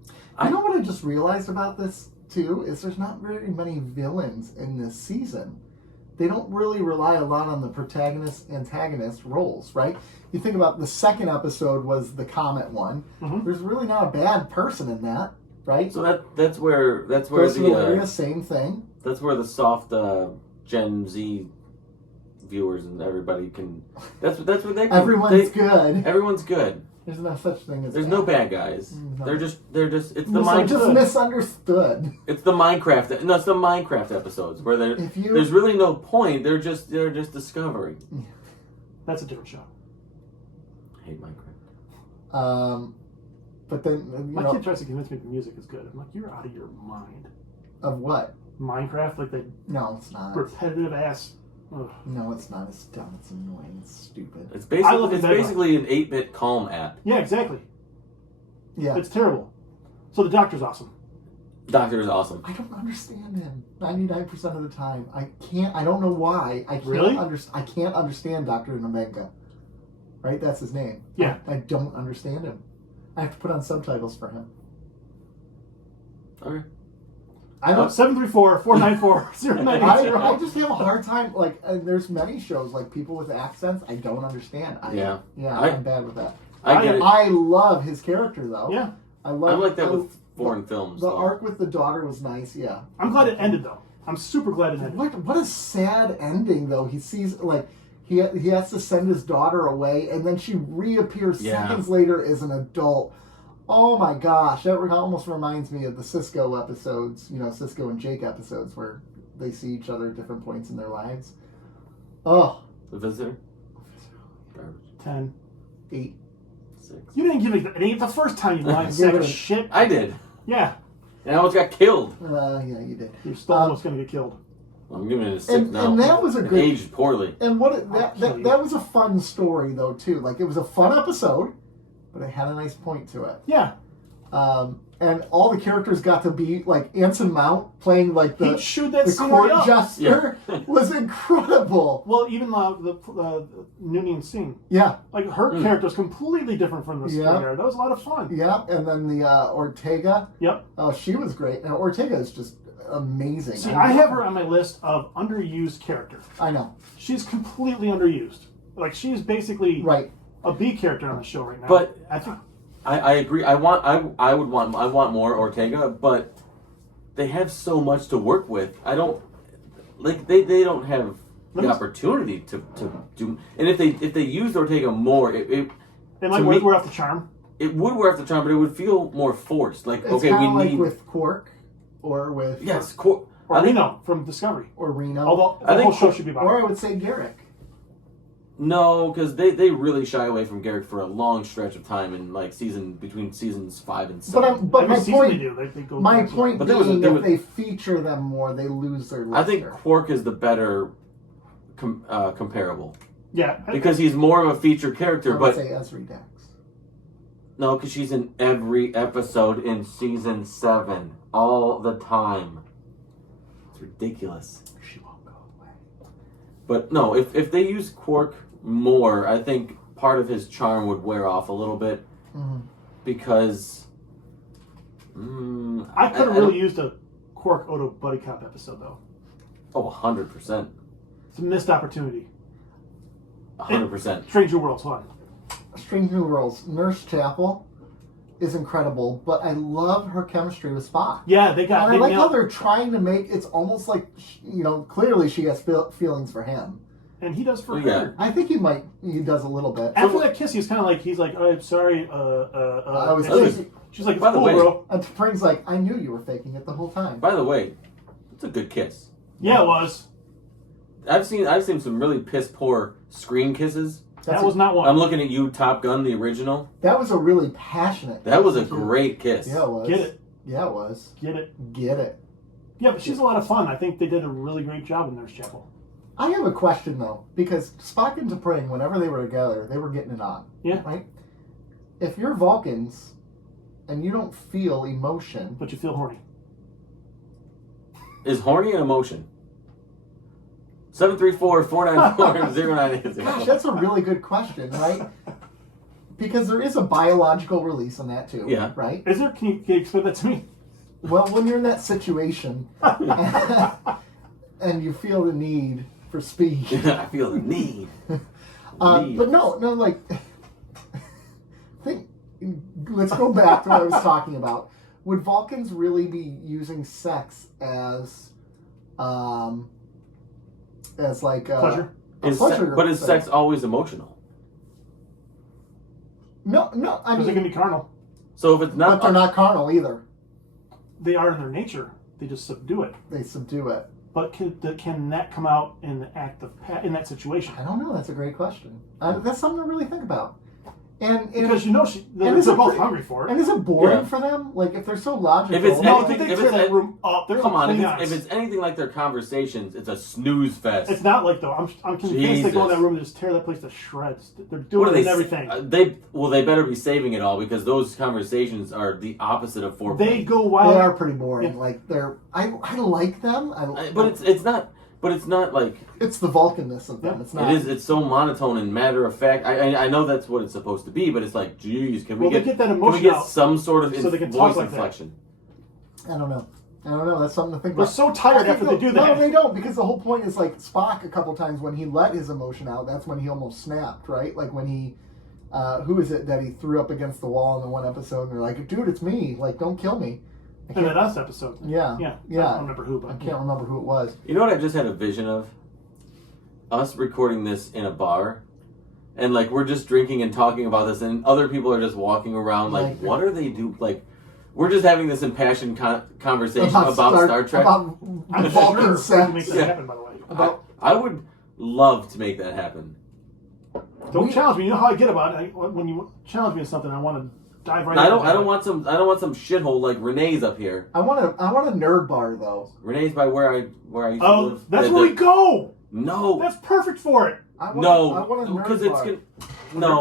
You know what I just realized about this too is there's not very many villains in this season. They don't really rely a lot on the protagonist-antagonist roles, right? You think about the second episode was the Comet one. Mhm. There's really not a bad person in that, right? So that's where Goes to Valeria, same thing. that's where the soft Gen Z viewers and everybody can. That's where they can. Everyone's good. Everyone's good. There's no such thing as There's no bad guys. No. They're just. It's the They're just Minecraft. misunderstood. It's the Minecraft. No, it's the Minecraft episodes where If you- there's really no point. They're just discovering. That's a different show. I hate Minecraft. But then My kid tries to convince me the music is good. I'm like, you're out of your mind. of what? Minecraft, like the No, it's not. repetitive ass. Ugh. No, it's not. It's dumb. It's annoying. It's stupid. It's I love basically the an 8-bit Calm app. Yeah, exactly. Yeah. It's terrible. So the Doctor's awesome. Doctor is awesome. I don't understand him 99% of the time. I can't. I don't know why. I can't Really? I can't understand Dr. Nabenga. Right? That's his name. Yeah. I don't understand him. I have to put on subtitles for him. Okay. I don't. 734-494-0980. I just have a hard time. Like, there's many shows like people with accents I don't understand. I'm bad with that. I get it. I love his character though. Yeah. I love. I'm like that with foreign films. The though. arc with the daughter was nice. Yeah. I'm glad it ended though. I'm super glad it ended. What a sad ending though. He sees like he has to send his daughter away, and then she reappears seconds later as an adult. Oh my gosh, that almost reminds me of the Cisco episodes. You know, Cisco and Jake episodes where they see each other at different points in their lives. Oh, The Visitor. Garbage. 10. 8. 6. You didn't give it an 8 the first time you lied, Give sack it of a- shit. I did. Yeah, And I almost got killed. Yeah, you did. you're still almost going to get killed. I'm giving it a 6 now. And that was a It good. aged poorly. And that was a fun story though too. Like it was a fun episode, but it had a nice point to it. Yeah. And all the characters got to be like Anson Mount playing like He'd shoot that the scene court right up. jester was incredible. Well, even the Noonien scene. Yeah, Like, her character is completely different from this Yeah. player. That was a lot of fun. yeah. And then the Ortega. Yep. Oh, she was great. And Ortega is just amazing. See, I have her on my list of underused characters. I know. She's completely underused. Like, she's basically Right. a B character on the show right now. But I think I agree. I want more Ortega, but they have so much to work with. I don't like they don't have the opportunity to do. And if they used Ortega more, it might to wear me- off the charm. it would wear off the charm, but it would feel more forced. Like It's okay, kind we of like need with Quark, or with yes, Or I think Reno from Discovery. or Reno, Although I the think whole show should be about or I her. would say Garrick. no, because they really shy away from Garrick for a long stretch of time in like between seasons 5 and 7. But Every my season point. they do. They go My through it. point But there was a- being, there if was- they feature them more, they lose their luster. I think Quark is the better comparable Yeah. because he's more of a feature character, I would but say Ezri Dex. no, because she's in every episode in season 7 all the time. It's ridiculous. She won't go away. But no, if they use Quark more, I think part of his charm would wear off a little bit Mm-hmm. because I could have really used a Quark Odo buddy cop episode though. 100%. It's a missed opportunity. 100%. Strange New Worlds, hold on. Strange New Worlds. Nurse Chapel is incredible, but I love her chemistry with Spock. Yeah, they got. And I They like how nailed, they're trying to make it's almost like clearly she has feelings for him. and he does for Yeah. her. I think he does a little bit. After that kiss, he's kind of like oh, I'm sorry. I was and thinking, she's like, By the cool, way- bro. and Frank's like, I knew you were faking it the whole time. By the way, it's a good kiss. Yeah, it was. I've seen some really piss poor screen kisses. That was not one. I'm looking at you, Top Gun, the original. That was a really passionate. That was a kiss, too. great kiss. Yeah, it was. Get it. Yeah, it was. Get it. Get it. Yeah, but she's a lot of fun. I think they did a really great job in Nurse Chapel. I have a question though, because Spock and T'Pring, whenever they were together, they were getting it on. Yeah. Right? If you're Vulcans and you don't feel emotion, But you feel horny. Is horny an emotion? 734-494-0980. gosh, that's a really good question, right? Because there is a biological release on that too. Yeah. Right? Is there? Can you explain that to me? Well, when you're in that situation and you feel the need for speed. I feel the need. But no, like, let's go back to what I was talking about. Would Vulcans really be using sex as like Pleasure? a pleasure? But is thing? sex always emotional? No, I Because they mean, can be carnal. So if it's but not, they're not carnal either. They are in their nature. They just subdue it. They subdue it. But can that come out in the act of in that situation? I don't know. That's a great question. That's something to really think about. And Because they're is it both pretty- hungry for it. And is it boring Yeah. for them? Like, if they're so logical. If it's No, anything- they if tear it's that any- room up. They're come like on, Klingons. if it's anything like their conversations, it's a snooze fest. It's not like though. I'm convinced they go in Jesus. that room and just tear that place to shreds. They're What doing are it and they? everything. They better be saving it all because those conversations are the opposite of foreplay. They go wild. They are pretty boring. Yeah. Like, I like them. But it's not. But it's not like It's the Vulcanness of them. Yeah. It's not. it is. It's so monotone and matter of fact. I know that's what it's supposed to be, but it's like, geez, can we Well, they get get that can we emotion get out some sort of so they can talk voice like that. inflection? I don't know. That's something to think They're about. so tired I after think they do No, that. they don't, because the whole point is like Spock. A couple times when he let his emotion out, that's when he almost snapped. Right? Like when he who is it that he threw up against the wall in the one episode? And they're like, "Dude, it's me! Like, don't kill me." And that Us episode. Yeah. I don't remember who, but I can't remember who it was. You know what I just had a vision of? Us recording this in a bar, and like we're just drinking and talking about this, and other people are just walking around like, what are they do? Like, we're just having this impassioned conversation about Star Trek. About I'm Vulcan sure make sex. that happen, by the way. I would love to make that happen. Don't challenge me. You know how I get about it. When you challenge me in something, I want to dive right. I don't want some shithole like Renee's up here. I want a nerd bar though. Renee's by where I used to live. Oh, that's where we go. No, That's perfect for it. I want a nerd bar.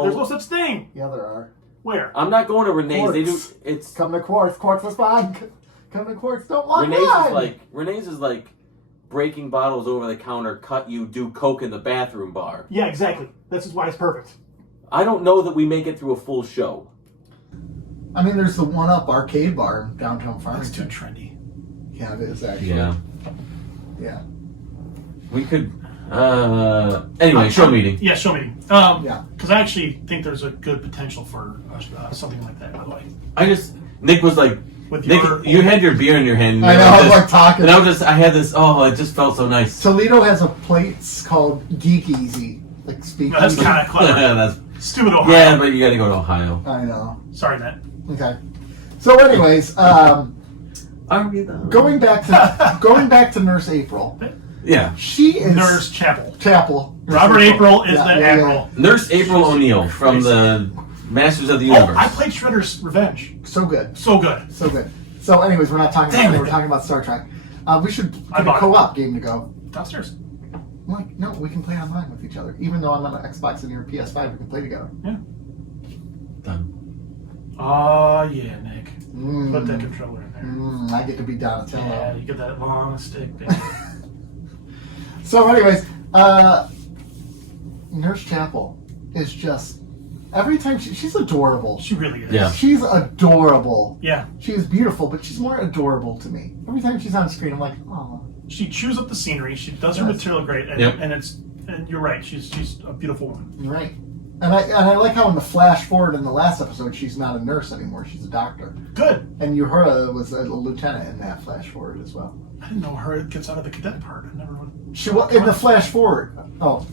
There's no such thing. Yeah, there are. Where? I'm not going to Renee's. They do. Quartz. It's Come to Quartz. Quartz was fine. Come to Quartz. Don't want Renee's is like breaking bottles over the counter, cut you, do coke in the bathroom bar. Yeah, exactly. This is why it's perfect. I don't know that we make it through a full show. I mean, there's the one-up arcade bar in downtown That's too Farmington. trendy. Yeah, it is actually. Yeah. We could. Anyway, show meeting. Yeah, show meeting. Yeah. Because I actually think there's a good potential for something like that, by the way. Nick was like, With Nick, your- you had your beer in your hand. And I know, I was like talking. And I had this, it just felt so nice. Toledo has a place called Geek Easy. Like speaking. No, that's kind of clever. That's, Stupid Ohio. yeah, but you gotta go to Ohio. I know. Sorry, Matt. Okay. So, anyways, Are we though? going back to Nurse April. Yeah. She is Nurse Chapel. Chapel. Robert April is the yeah, admiral. Nurse April O'Neil from the Masters of the Universe. Oh, I played Shredder's Revenge. So good. So good. So good. So, anyways, we're not talking Dang about it. we're talking about Star Trek. We should I get a bought it. co-op game to go. Downstairs. I'm like, no, we can play online with each other. Even though I'm on an Xbox and you're a PS5, we can play together. Yeah. Done. Oh, yeah, Nick. Put that controller in there. I get to be Donatello. Yeah, you get that long stick, baby. So, anyways, Nurse Chapel is just every time she's adorable. She really is. Yeah. She's adorable. Yeah. She is beautiful, but she's more adorable to me. Every time she's on screen, I'm like, oh. She chews up the scenery. She does her Yes. material great, and, Yep. and you're right. She's a beautiful woman. Right. And I like how in the flash forward in the last episode, she's not a nurse anymore. She's a doctor. Good. And Uhura was a lieutenant in that flash forward as well. I didn't know her gets out of the cadet part. I never would. She was in the flash forward. Oh,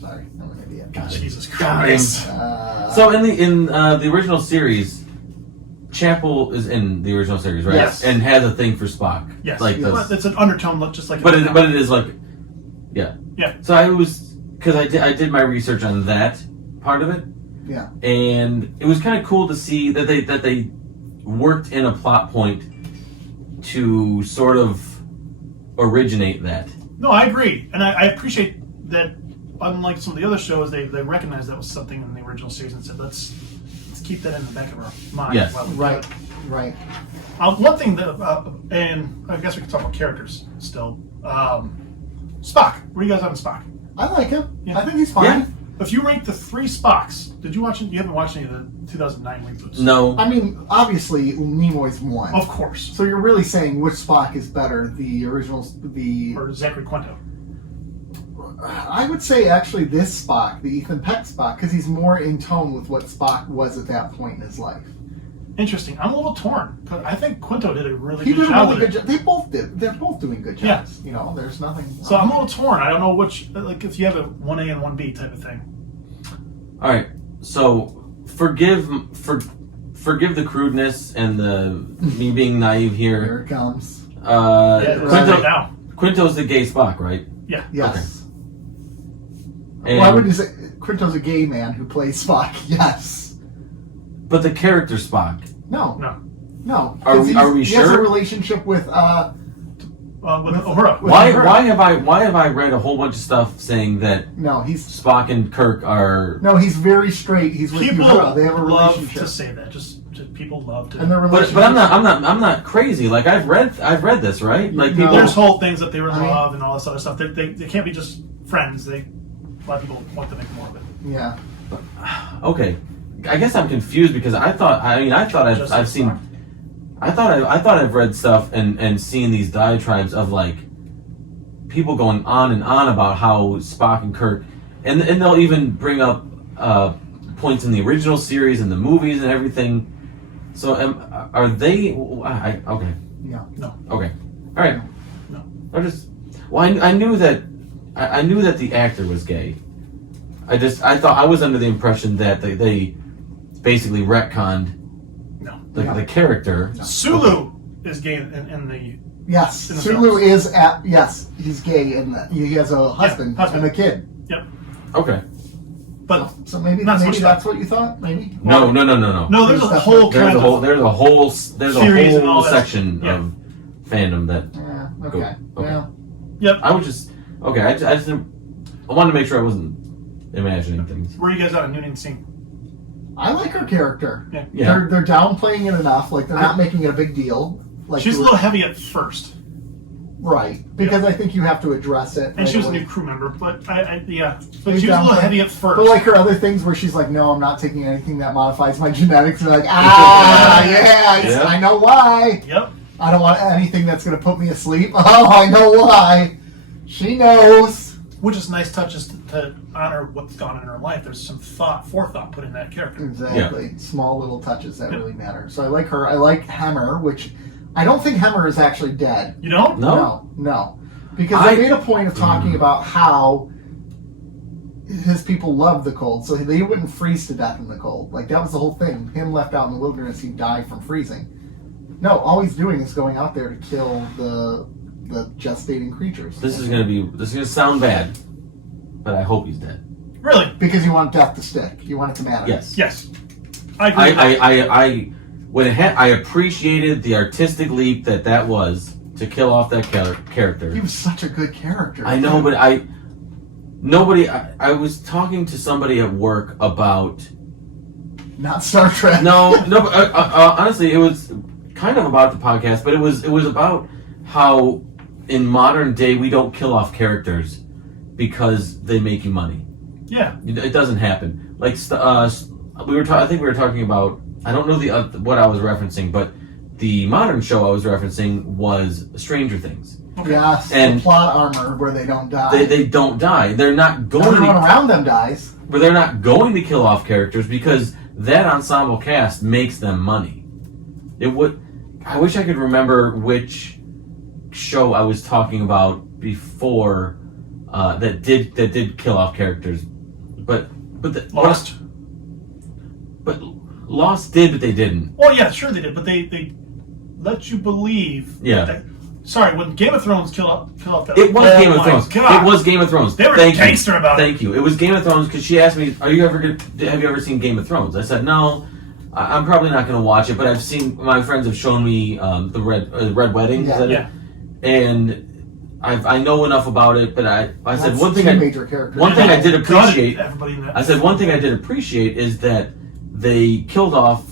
sorry, I'm an idiot. Jesus Got Christ. So in the original series, Chapel is in the original series, right? Yes. And has a thing for Spock. Yes. Like But it's an undertone, just like. but it is like, yeah. Yeah. So because I did my research on that part of it, Yeah. and it was kind of cool to see that they worked in a plot point to sort of originate that. No, I agree, and I appreciate that. Unlike some of the other shows, they recognized that was something in the original series and said, let's keep that in the back of our mind. Yes. while we do Right. it. Right. One thing that, and I guess we can talk about characters still. Spock. Where are you guys on Spock? I like him. Yeah. I think he's fine. Yeah. If you rank the three Spocks, did you watch it? You haven't watched any of the 2009 reboots. No. I mean, obviously, Nimoy's one. Of course. So you're really saying which Spock is better, the originals, Or Zachary Quinto. I would say actually this Spock, the Ethan Peck Spock, because he's more in tone with what Spock was at that point in his life. Interesting. I'm a little torn because I think Quinto did a really He good did a job really with good it. job. They both did. They're both doing good Yeah. jobs. You know, there's nothing. So I'm a little torn. I don't know which, like, if you have a 1A and 1B type of thing. All right. So forgive the crudeness and the me being naive Here here. it comes. Right now. Quinto's the gay Spock, right? Yeah. Yes. And, Why would you say Quinto's a gay man who plays Spock? Yes. But the character Spock. No. No. No. Are 'Cause we he has a sure? relationship with With Uhura. with Why Uhura. have I read a whole bunch of stuff saying that No, he's Spock and Kirk are he's very straight. He's with People Uhura. They have a love relationship. to say that. Just people love to. And their relationship. but I'm not crazy. Like I've read this, right? Like No. people There's whole things that they were in I mean- love and all this other stuff. They can't be just friends. A lot of people want to make more of it. Yeah. Okay. I guess I'm confused because I thought Just I've like seen Spock. I thought I've read stuff and seen these diatribes of like people going on and on about how Spock and Kirk and they'll even bring up points in the original series and the movies and everything. So are they? Okay. Yeah. No. Okay. All right. No. I knew that. I knew that the actor was gay. I thought I was under the impression that they basically retconned No. the character. Sulu is gay in the. Yes, In the Sulu films. is yes, he's gay and he has a husband, husband. and a kid. Yep. Okay. But So maybe Not so much that's what you thought. Maybe. No. no, there's a There's whole There's kind a whole of there's a Series and all whole that. section Yeah. of fandom that Yeah. Okay. Okay. Yeah. Yep. I was just okay. I just didn't, I wanted to make sure I wasn't imagining things. Where are you guys at on Noonan scene? I like her character. Yeah. Yeah. They're downplaying it enough. Like they're not making it a big deal. Like She's a they were- little heavy at first, right because I think you have to address it. and right she was a away. new crew member. But yeah, but They she was a little downplay- heavy at first. But like her other things where she's like, no, I'm not taking anything that modifies my genetics. And they're like, Yeah. I know why. Yep. I don't want anything that's going to put me asleep. Oh, I know why. She knows. Which is nice touches to honor what's gone on in her life. There's some forethought put in that character. Exactly. Small little touches that really matter. So I like her. I like Hemmer, which I don't think Hemmer is actually dead. You know? No. Because they made a point of talking about how his people love the cold, so they wouldn't freeze to death in the cold. Like, that was the whole thing. Him left out in the wilderness, he'd die from freezing. No, all he's doing is going out there to kill the gestating creatures. This is gonna sound bad, but I hope he's dead. Really? Because you want death to stick. You want it to matter. Yes. Yes. I agree. I appreciated the artistic leap that was to kill off that character. He was such a good character. I know, but I was talking to somebody at work about. Not Star Trek. No, but honestly, it was kind of about the podcast, but it was about how in modern day we don't kill off characters because they make you money. Yeah. It doesn't happen. Like I think we were talking about. I don't know what I was referencing, but the modern show I was referencing was Stranger Things. Yes, And- the plot armor where they don't die. They don't die. They're not going. Everyone around them dies. But they're not going to kill off characters because that ensemble cast makes them money. I wish I could remember which show I was talking about before that did kill off characters, but Lost. But Lost did, but they didn't. Well, yeah, sure they did, but they let you believe. Yeah. That, sorry, when Game of Thrones killed off that. It was oh Game of my Thrones. God. It was Game of Thrones. They were Thank gangster you. about it. Thank you. It was Game of Thrones because she asked me, have you ever seen Game of Thrones? I said no. I'm probably not going to watch it, but I've seen, my friends have shown me the Red Wedding, is that Yeah. it? And I know enough about it, but I said That's one thing two major characters. one thing I did Gutted appreciate. everybody in that. I said one thing I did appreciate is that they killed off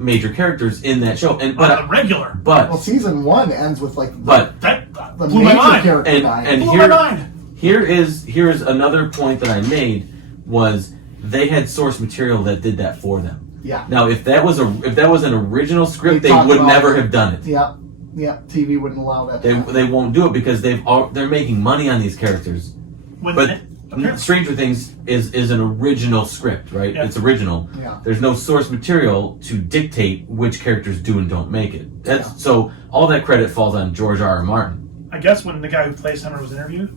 major characters in that show, and On the regular. Well, season 1 ends with like but That the blew my major mind. character and dying. and Blew my mind. here is another point that I made was they had source material that did that for them. Yeah. Now, if that was an original script, They they talked would about never it. have done it. Yeah. TV wouldn't allow that. They won't do it because they're making money on these characters. When But apparently- Stranger Things is an original script, right? Yeah. It's original. Yeah. There's no source material to dictate which characters do and don't make it. So all that credit falls on George R. R. Martin. I guess when the guy who plays Hunter was interviewed,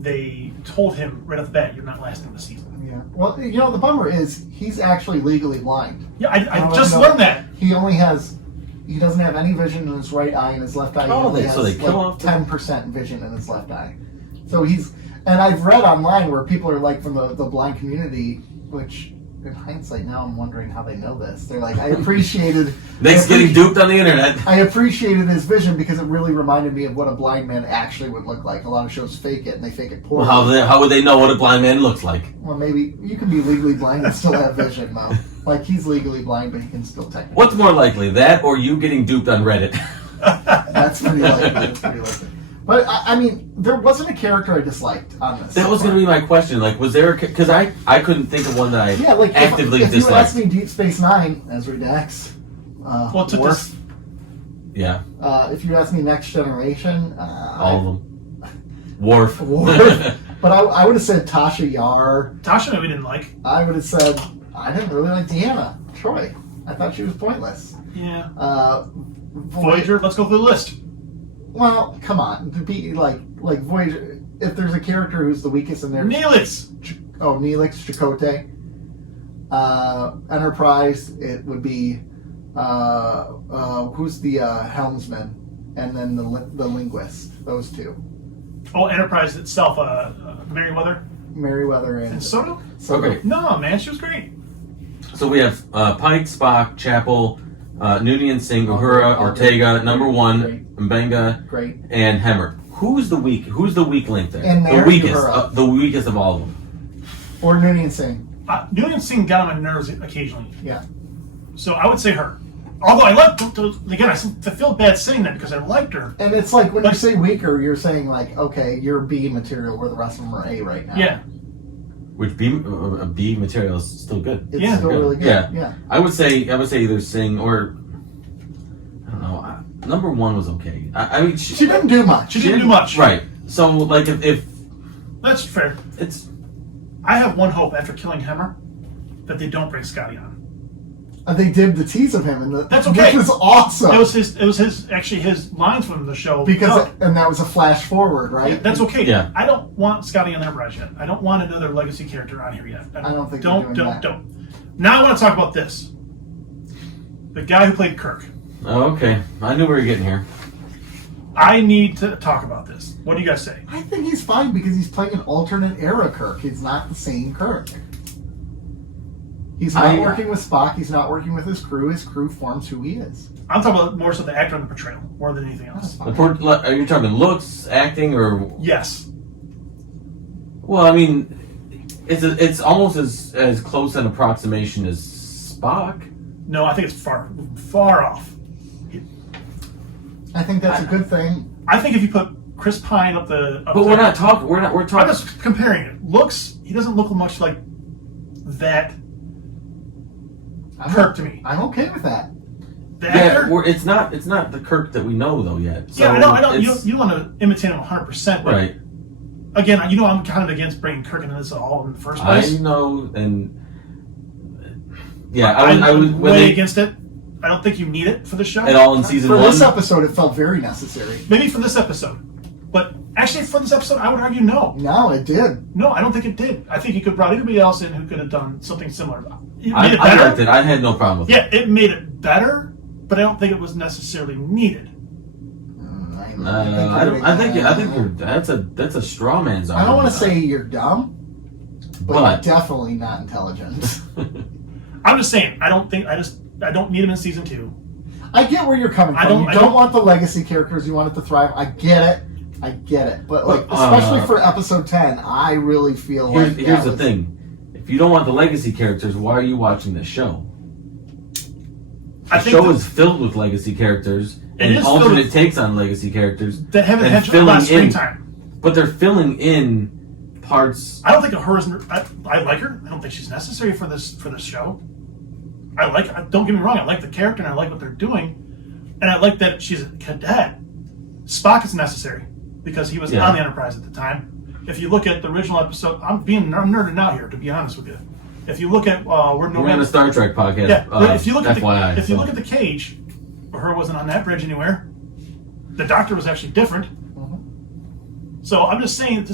they told him right off the bat, "You're not lasting the season." Yeah. Well, the bummer is he's actually legally blind. Yeah, I I don't just know. learned that. He doesn't have any vision in his right eye, and his left eye Oh, only so has they kill off the- 10% vision in his left eye. So and I've read online where people are like from the blind community, which in hindsight now I'm wondering how they know this. They're like, I appreciated Next, getting duped on the internet. I appreciated his vision because it really reminded me of what a blind man actually would look like. A lot of shows fake it, and they fake it poorly. Well, how would they know what a blind man looks like? Well, maybe you can be legally blind and still have vision, though. Like, he's legally blind, but he can still technically. What's more likely, that or you getting duped on Reddit? That's pretty likely. But, I mean, there wasn't a character I disliked on this. That was going to be my question. Like, was there because I couldn't think of one that I Yeah, like, actively if you asked disliked. me Deep Space Nine, Ezra Dax, Well, it took Worf. this. Yeah, If you ask me Next Generation, all of them. Worf. Worf. But I would have said Tasha Yar. Tasha, we didn't like. I would have said I didn't really like Deanna Troy. I thought she was pointless. Yeah. Voyager. Let's go through the list. Well, come on. To be like Voyager, if there's a character who's the weakest in there. Neelix. Neelix, Chakotay. Enterprise, it would be who's the helmsman, and then the linguist. Those two. Oh, Enterprise itself, Merryweather. Merryweather And Soto? Okay. No, man, she was great. So we have Pike, Spock, Chapel, Noonien Singh, Uhura, Ortega, number one, Mbenga, Great. and Hemmer. Who's the weak link there? And the weakest. Uhura. The weakest of all of them. Or Noonien Singh. Noonien Singh got on my nerves occasionally. Yeah. So I would say her. Although I liked, again, I feel bad saying that because I liked her. And it's like when you say weaker, you're saying like, okay, you're B material where the rest of them are A right now. Yeah. Which B material is still good. It's still really good. Yeah. I would say either Singh or I don't know. Number one was okay. I mean, she didn't do much. She didn't do much. Right. So like if that's fair. I have one hope after killing Hemmer that they don't bring Scotty on. They did the tease of him, and that's okay. Which was awesome. It was his lines from the show and that was a flash forward, right? Yeah, that's okay. Yeah. I don't want Scotty on Enterprise yet. I don't want another legacy character on here yet. I don't think don't. Now I want to talk about this. The guy who played Kirk. Oh, okay. I knew we were getting here. I need to talk about this. What do you guys say? I think he's fine because he's playing an alternate era Kirk. He's not the same Kirk. He's not working with Spock. He's not working with his crew. His crew forms who he is. I'm talking about more so the actor and the portrayal, more than anything else. Are you talking looks, acting, or? Yes. Well, I mean, it's almost as close an approximation as Spock. No, I think it's far off. I think that's a good thing. I think if you put Chris Pine up the... But we're not talking... We're talking... I'm just comparing it. Looks, he doesn't look much like that Kirk to me. I'm okay with that. The actor... it's not the Kirk that we know, though, yet. So yeah, I know. You don't want to imitate him 100%. But right. Again, I'm kind of against bringing Kirk into this at all in the first place. I know, and... Yeah, I would way against it. I don't think you need it for the show. At all in season one? For this episode, it felt very necessary. Maybe for this episode. But actually, for this episode, I would argue no. No, it did. No, I don't think it did. I think you could have brought anybody else in who could have done something similar. I liked it. I had no problem with it. Yeah, it made it better, but I don't think it was necessarily needed. I think that's a straw man's argument. I don't want to say you're dumb, but you're definitely not intelligent. I'm just saying, I don't need him in season 2. I get where you're coming from. You don't want the legacy characters. You want it to thrive. I get it. But like, especially for episode 10, I really feel like here's the thing: if you don't want the legacy characters, why are you watching this show? The show is filled with legacy characters and alternate takes on legacy characters that haven't had a lot of screen time. But they're filling in parts. I don't think I like her. I don't think she's necessary for this show. Don't get me wrong, I like the character and I like what they're doing. And I like that she's a cadet. Spock is necessary because he was on the Enterprise at the time. If you look at the original episode, I'm nerding out here, to be honest with you. If you look at we're on a Star Trek podcast. Yeah, if you look FYI, at look at the cage, her wasn't on that bridge anywhere. The Doctor was actually different. Mm-hmm. So I'm just saying,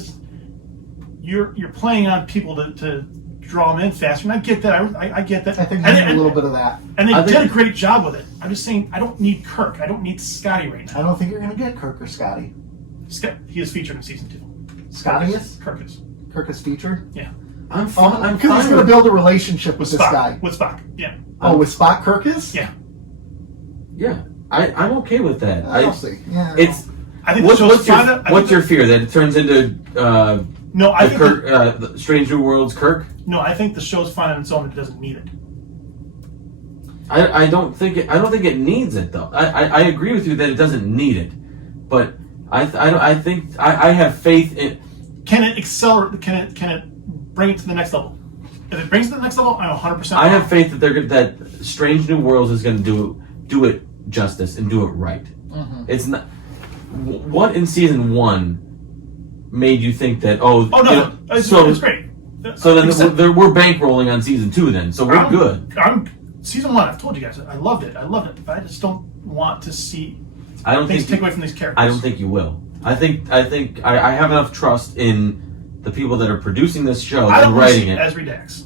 you're playing on people to draw them in faster, and I get that. I get that. I think they need a little bit of that. And they did a great job with it. I'm just saying, I don't need Kirk. I don't need Scotty right now. I don't think you're going to get Kirk or Scotty. He is featured in season 2. Scotty is? Kirk is. Kirk is featured? Yeah. I'm fine. Because he's going to build a relationship with this Spock, guy. With Spock, yeah. Oh, with Spock, Kirk is? Yeah. Yeah. I'm okay with that. I'll see. Yeah. I think what's your fear? That it turns into no, I think Kirk, Strange New Worlds Kirk? No, I think the show's fine on its own. It doesn't need it. I don't think it needs it though. I agree with you that it doesn't need it, but I think I have faith in. Can it accelerate? Can it bring it to the next level? If it brings it to the next level, I'm 100%. I have faith that that Strange New Worlds is going to do it justice and do it right. Mm-hmm. It's not what in season 1 made you think that Oh no, you know, it's great. So then Except- we're bankrolling on season 2 then, so we're good. Season 1, I've told you guys, I loved it, but I just don't want to see I don't things think take away from these characters. I don't think you will. I think I have enough trust in the people that are producing this show I don't and want to writing see it. Ezri Dax.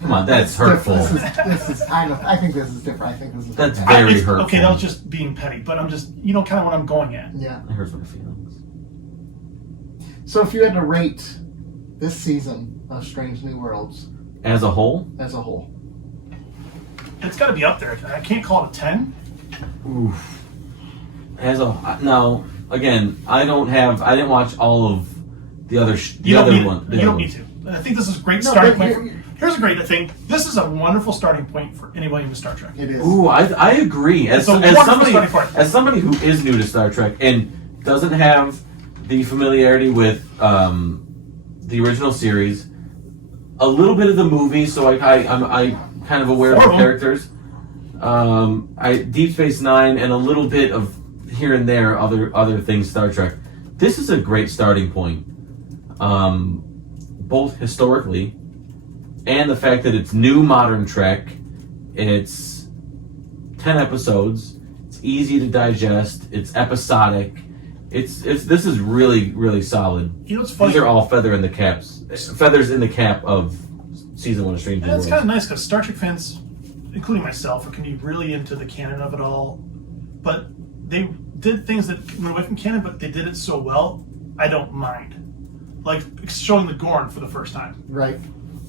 Come on, that's hurtful. This is I think this is different. I think this is That's fantastic. very hurtful. Okay, that was just being petty, but I'm just, kind of what I'm going at. Yeah. It hurts my feelings. So if you had to rate this season of Strange New Worlds As a whole, as a whole, It's got to be up there. I can't call it a 10. oof. No. Again, I didn't watch all of the other You don't one. need to. I think this is a great No, starting but point. Here's a great thing. This is a wonderful starting point for anybody into Star Trek. it is. Ooh, I agree. It's a wonderful starting point. As somebody who is new to Star Trek and doesn't have the familiarity with the original series, a little bit of the movie, so I'm kind of aware of the characters. Deep Space Nine and a little bit of here and there other things Star Trek. This is a great starting point, both historically and the fact that it's new modern Trek. It's 10 episodes. It's easy to digest. It's episodic. This is really, really solid. What's funny? These are all feathers in the cap of season 1 of Strange New And it's Worlds. kind of nice because Star Trek fans, including myself, can be really into the canon of it all. But they did things that went away from canon, but they did it so well, I don't mind. Like showing the Gorn for the first time. Right.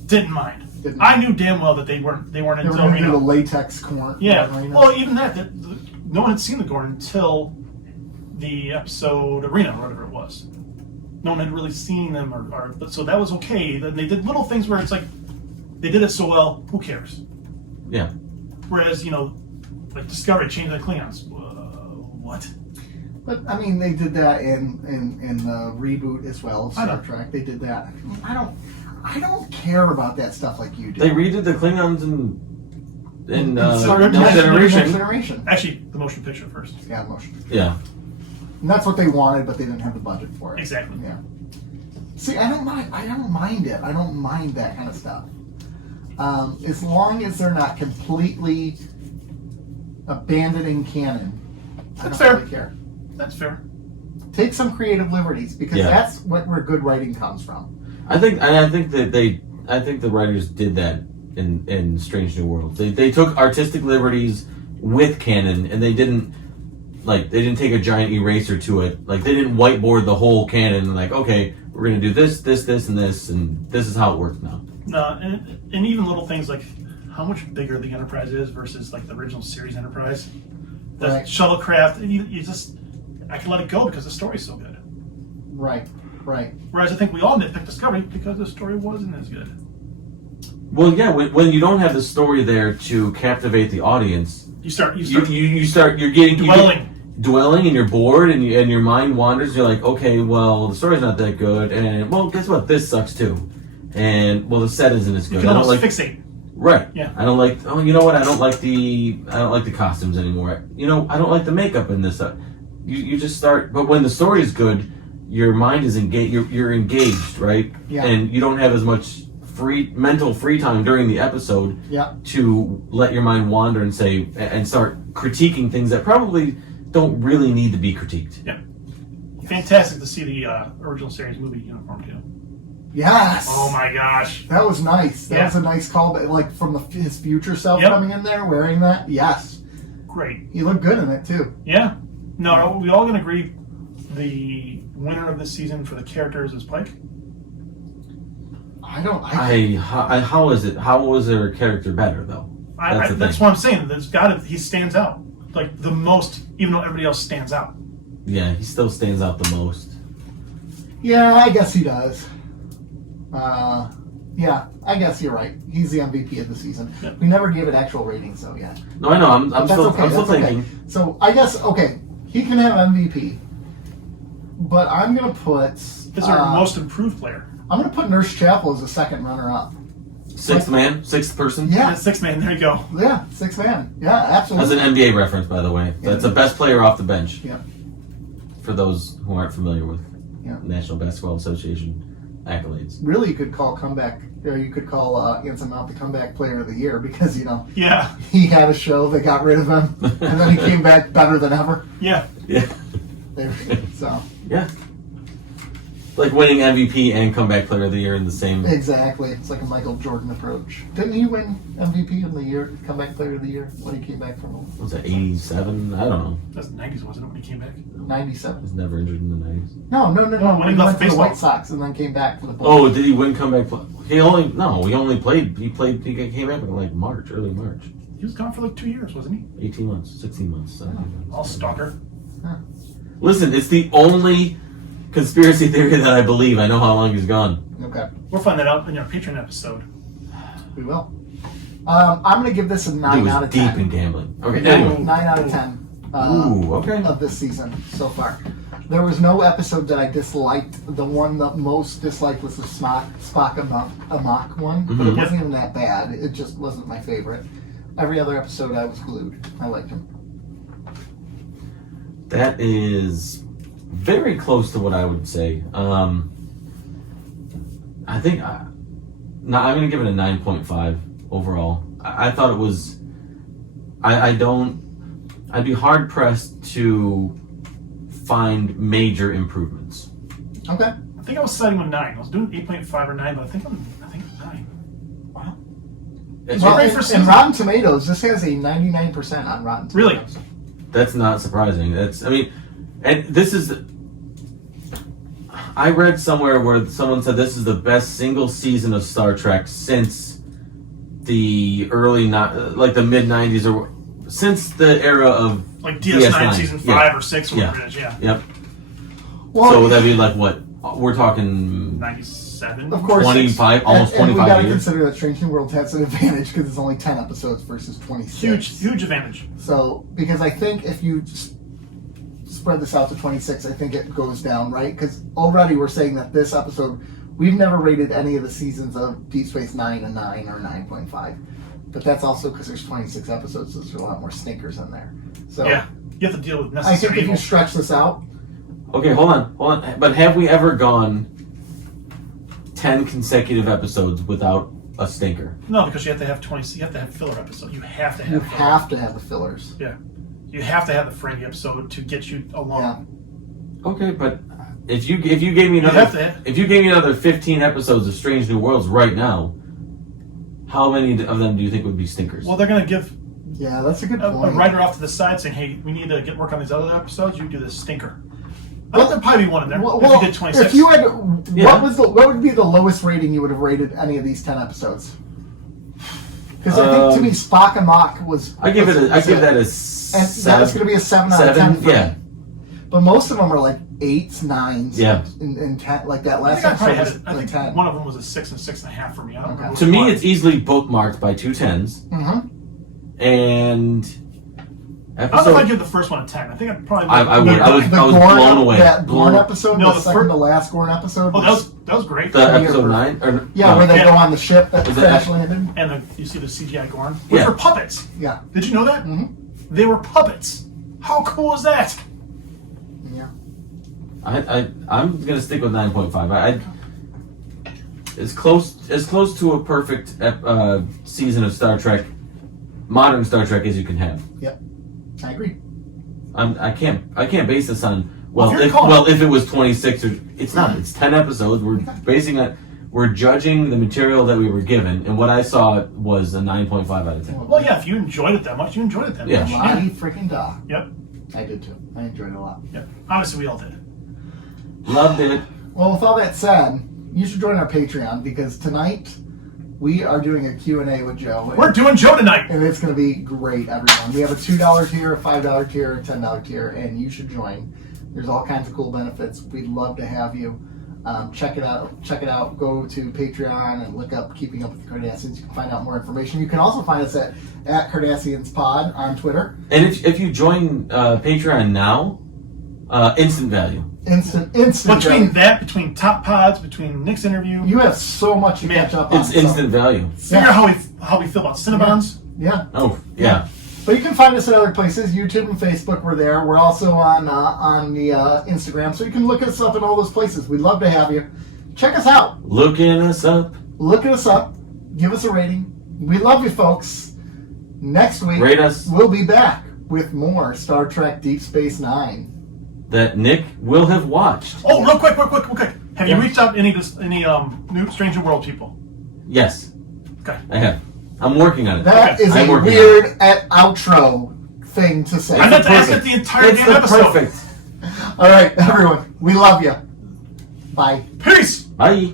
Didn't mind. Didn't I knew damn well that they weren't in They were going to do the Reno. latex corn. Yeah. Reno. Well, even that no one had seen the Gorn until the episode Arena or whatever it was. No one had really seen them, but so that was okay. Then they did little things where it's like they did it so well. Who cares? Yeah. Whereas like Discovery changed the Klingons. What? But I mean, they did that in the reboot as well of Star Trek. They did that. I don't care about that stuff like you do. They redid the Klingons in Next Next Generation. Generation. Actually, the motion picture first. Yeah, motion. Yeah. And that's what they wanted, but they didn't have the budget for it. Exactly. Yeah. See, I don't mind it. I don't mind that kind of stuff. As long as they're not completely abandoning canon, I That's don't fair. really care. That's fair. Take some creative liberties because Yeah. that's where good writing comes from. I think the writers did that in Strange New Worlds. They took artistic liberties with canon, and they didn't take a giant eraser to it. Like they didn't whiteboard the whole canon. And like, okay, we're gonna do this, this, this, and this, and this is how it works now. No, and even little things like how much bigger the Enterprise is versus like the original series Enterprise. The Right. shuttlecraft, you just I can let it go because the story's so good. Right. Whereas I think we all nitpick Discovery because the story wasn't as good. Well, yeah, when you don't have the story there to captivate the audience, You start you're getting dwelling, and you're bored, and your mind wanders. You're like, okay, well, the story's not that good, and well, guess what? This sucks too, and well, the set isn't as good. You can I don't almost like fixate. right. Yeah. I don't like. Oh, you know what? I don't like the costumes anymore. I don't like the makeup in this. You just start, but when the story is good, your mind is engaged. You're engaged, right? Yeah. And you don't have as much mental free time during the episode Yeah. to let your mind wander and start critiquing things that probably don't really need to be critiqued. Yeah. Fantastic to see the original series movie uniform too. Yes. Oh my gosh. That was nice. That Yeah. was a nice call, like from his future self Yep. coming in there wearing that. Yes. Great. He looked good in it too. Yeah. No, we all can agree the winner of this season for the characters is Pike. How is it? How was their character better though? That's what I'm saying. He stands out like the most, even though everybody else stands out. Yeah, he still stands out the most. Yeah, I guess he does. Yeah, I guess you're right. He's the MVP of the season. Yep. We never gave it actual ratings though yet. No, I know. I'm But still that's okay. thinking. So I guess he can have MVP, but I'm gonna put. Is our most improved player? I'm gonna put Nurse Chapel as a second runner-up. Sixth person. Yeah, Six man. There you go. yeah, sixth man. Yeah, absolutely. That's an NBA reference, by the way. That's the best player off the bench. Yeah, For those who aren't familiar with. National Basketball Association accolades. Really, you could call Anson Mount the comeback player of the year because Yeah. he had a show that got rid of him, and then he came back better than ever. Yeah. Yeah. So Yeah. Like winning MVP and comeback player of the year in the same. exactly, it's like a Michael Jordan approach. Didn't he win MVP of the year, comeback player of the year when he came back from What was that, 87? I don't know. That was the 90s, wasn't it, when he came back? He 97? was never injured in the 90s. No. when he When he left went to the baseball. White Sox and then came back for the Bulls. Oh, did he win comeback play? He came back in like March, early March. He was gone for like 2 years, wasn't he? 18 months, 16 months. All stalker. Listen, it's the only conspiracy theory that I believe. I know how long he's gone. Okay, We'll find that out in our Patreon episode. we will. I'm going to give this a 9 He out was of deep 10. in gambling. Okay, anyway. 9 out of 10. Ooh, okay. Of this season so far. There was no episode that I disliked. The one that most disliked was the Spock Amok one, but it Mhm. wasn't even that bad. It just wasn't my favorite. Every other episode I was glued. I liked him. That is very close to what I would say. I think I'm going to give it a 9.5 overall. I thought it was. I'd be hard pressed to find major improvements. Okay. I think I was setting with 9. I was doing 8.5 or 9, but I think it's 9. Wow. It's Well, great for in season. Rotten Tomatoes, this has a 99% on Rotten Really? Tomatoes. That's not surprising. And this is. I read somewhere where someone said this is the best single season of Star Trek since the the mid '90s, or since the era of Like DS9 DS9, season 5 yeah. or 6, Yeah. whatever it is, yeah. Yep. Well, So would that be like what we're talking? 97? of course, 25, almost and we 25 got to years. consider that Strange New Worlds has an advantage because it's only 10 episodes versus 26. Huge advantage. So, because I think if you spread this out to 26, I think it goes down, right? Because already we're saying that this episode, we've never rated any of the seasons of Deep Space Nine a 9 or 9.5. But that's also because there's 26 episodes, so there's a lot more stinkers in there. So Yeah. You have to deal with I think necessary if evil. you stretch this out, Okay, hold on. But have we ever gone 10 consecutive episodes without a stinker? No, because you have to have 20. You have to have filler episode. You have to you have. have to have the fillers. Yeah. You have to have the Frankie episode to get you along. Yeah. Okay, but if you gave me have to. another 15 episodes of Strange New Worlds right now, how many of them do you think would be stinkers? Well, they're going to give Yeah, that's a good a point. writer off to the side saying, "Hey, we need to get work on these other episodes. You do this stinker." I think there'd probably be one in there Well, if you did 26. if you had, Yeah. what would be the lowest rating you would have rated any of these 10 episodes? Because I think to me, Spock and Mach was. I give that a and 7. that was going to be a 7 out of 10. For Yeah. me. But most of them are like 8s, 9s, Yeah. and 10. Like that I last think I probably episode had was I like think 10. one of them was a 6 and 6.5 for me. I don't remember. To which me, one. it's easily bookmarked by 2 10s. Mm-hmm. And I don't know if I'd episode. give the first one a 10. I think I'd probably. I would. I was blown away. That Gorn Blown- episode, No, the the second fir- to last Gorn episode. Oh, that was great. The episode 9? Or, yeah, no. where they Yeah. go on the ship that Was it- crash landed. And you see the CGI Gorn, which Yeah. were puppets. Yeah. Did you know that? Mm-hmm. They were puppets. How cool is that? Yeah. I'm gonna stick with 9.5. As close to a perfect season of Star Trek, modern Star Trek, as you can have. Yep. I agree. I can't base this on Well, if you're calling- if it was 26 or it's not. It's 10 episodes. We're basing it. We're judging the material that we were given, and what I saw was a 9.5 out of 10. Well, yeah, if you enjoyed it that much, you enjoyed it that Yeah. much. Lottie freaking da. Yep. I did too. I enjoyed it a lot. Yep. Obviously, we all did. Loved it. Well, with all that said, you should join our Patreon because tonight we are doing a Q&A with Joe. We're doing Joe tonight. And it's going to be great, everyone. We have a $2 tier, a $5 tier, a $10 tier, and you should join. There's all kinds of cool benefits. We'd love to have you. Check it out. Go to Patreon and look up Keeping Up with the Cardassians. You can find out more information. You can also find us at Cardassians Pod on Twitter. And if you join Patreon now, instant value. Instant. Between top pods, between Nick's interview, You have so much to Man, catch up on. It's instant value. figure out how we feel about Cinnabons. Yeah. Oh yeah. But you can find us at other places, YouTube and Facebook. We're there. We're also on the Instagram, so you can look us up in all those places. We'd love to have you. Check us out. Looking us up. Look us up. Give us a rating. We love you, folks. Next week, Rate us. We'll be back with more Star Trek Deep Space Nine. That Nick will have watched. Oh, real quick. Have you reached out to any new Stranger World people? Yes, Okay. I have. I'm working on it. That is I'm a working weird outro thing to say. I meant to ask it the entire It's damn the episode. perfect. All right, everyone. We love you. Bye. Peace. Bye.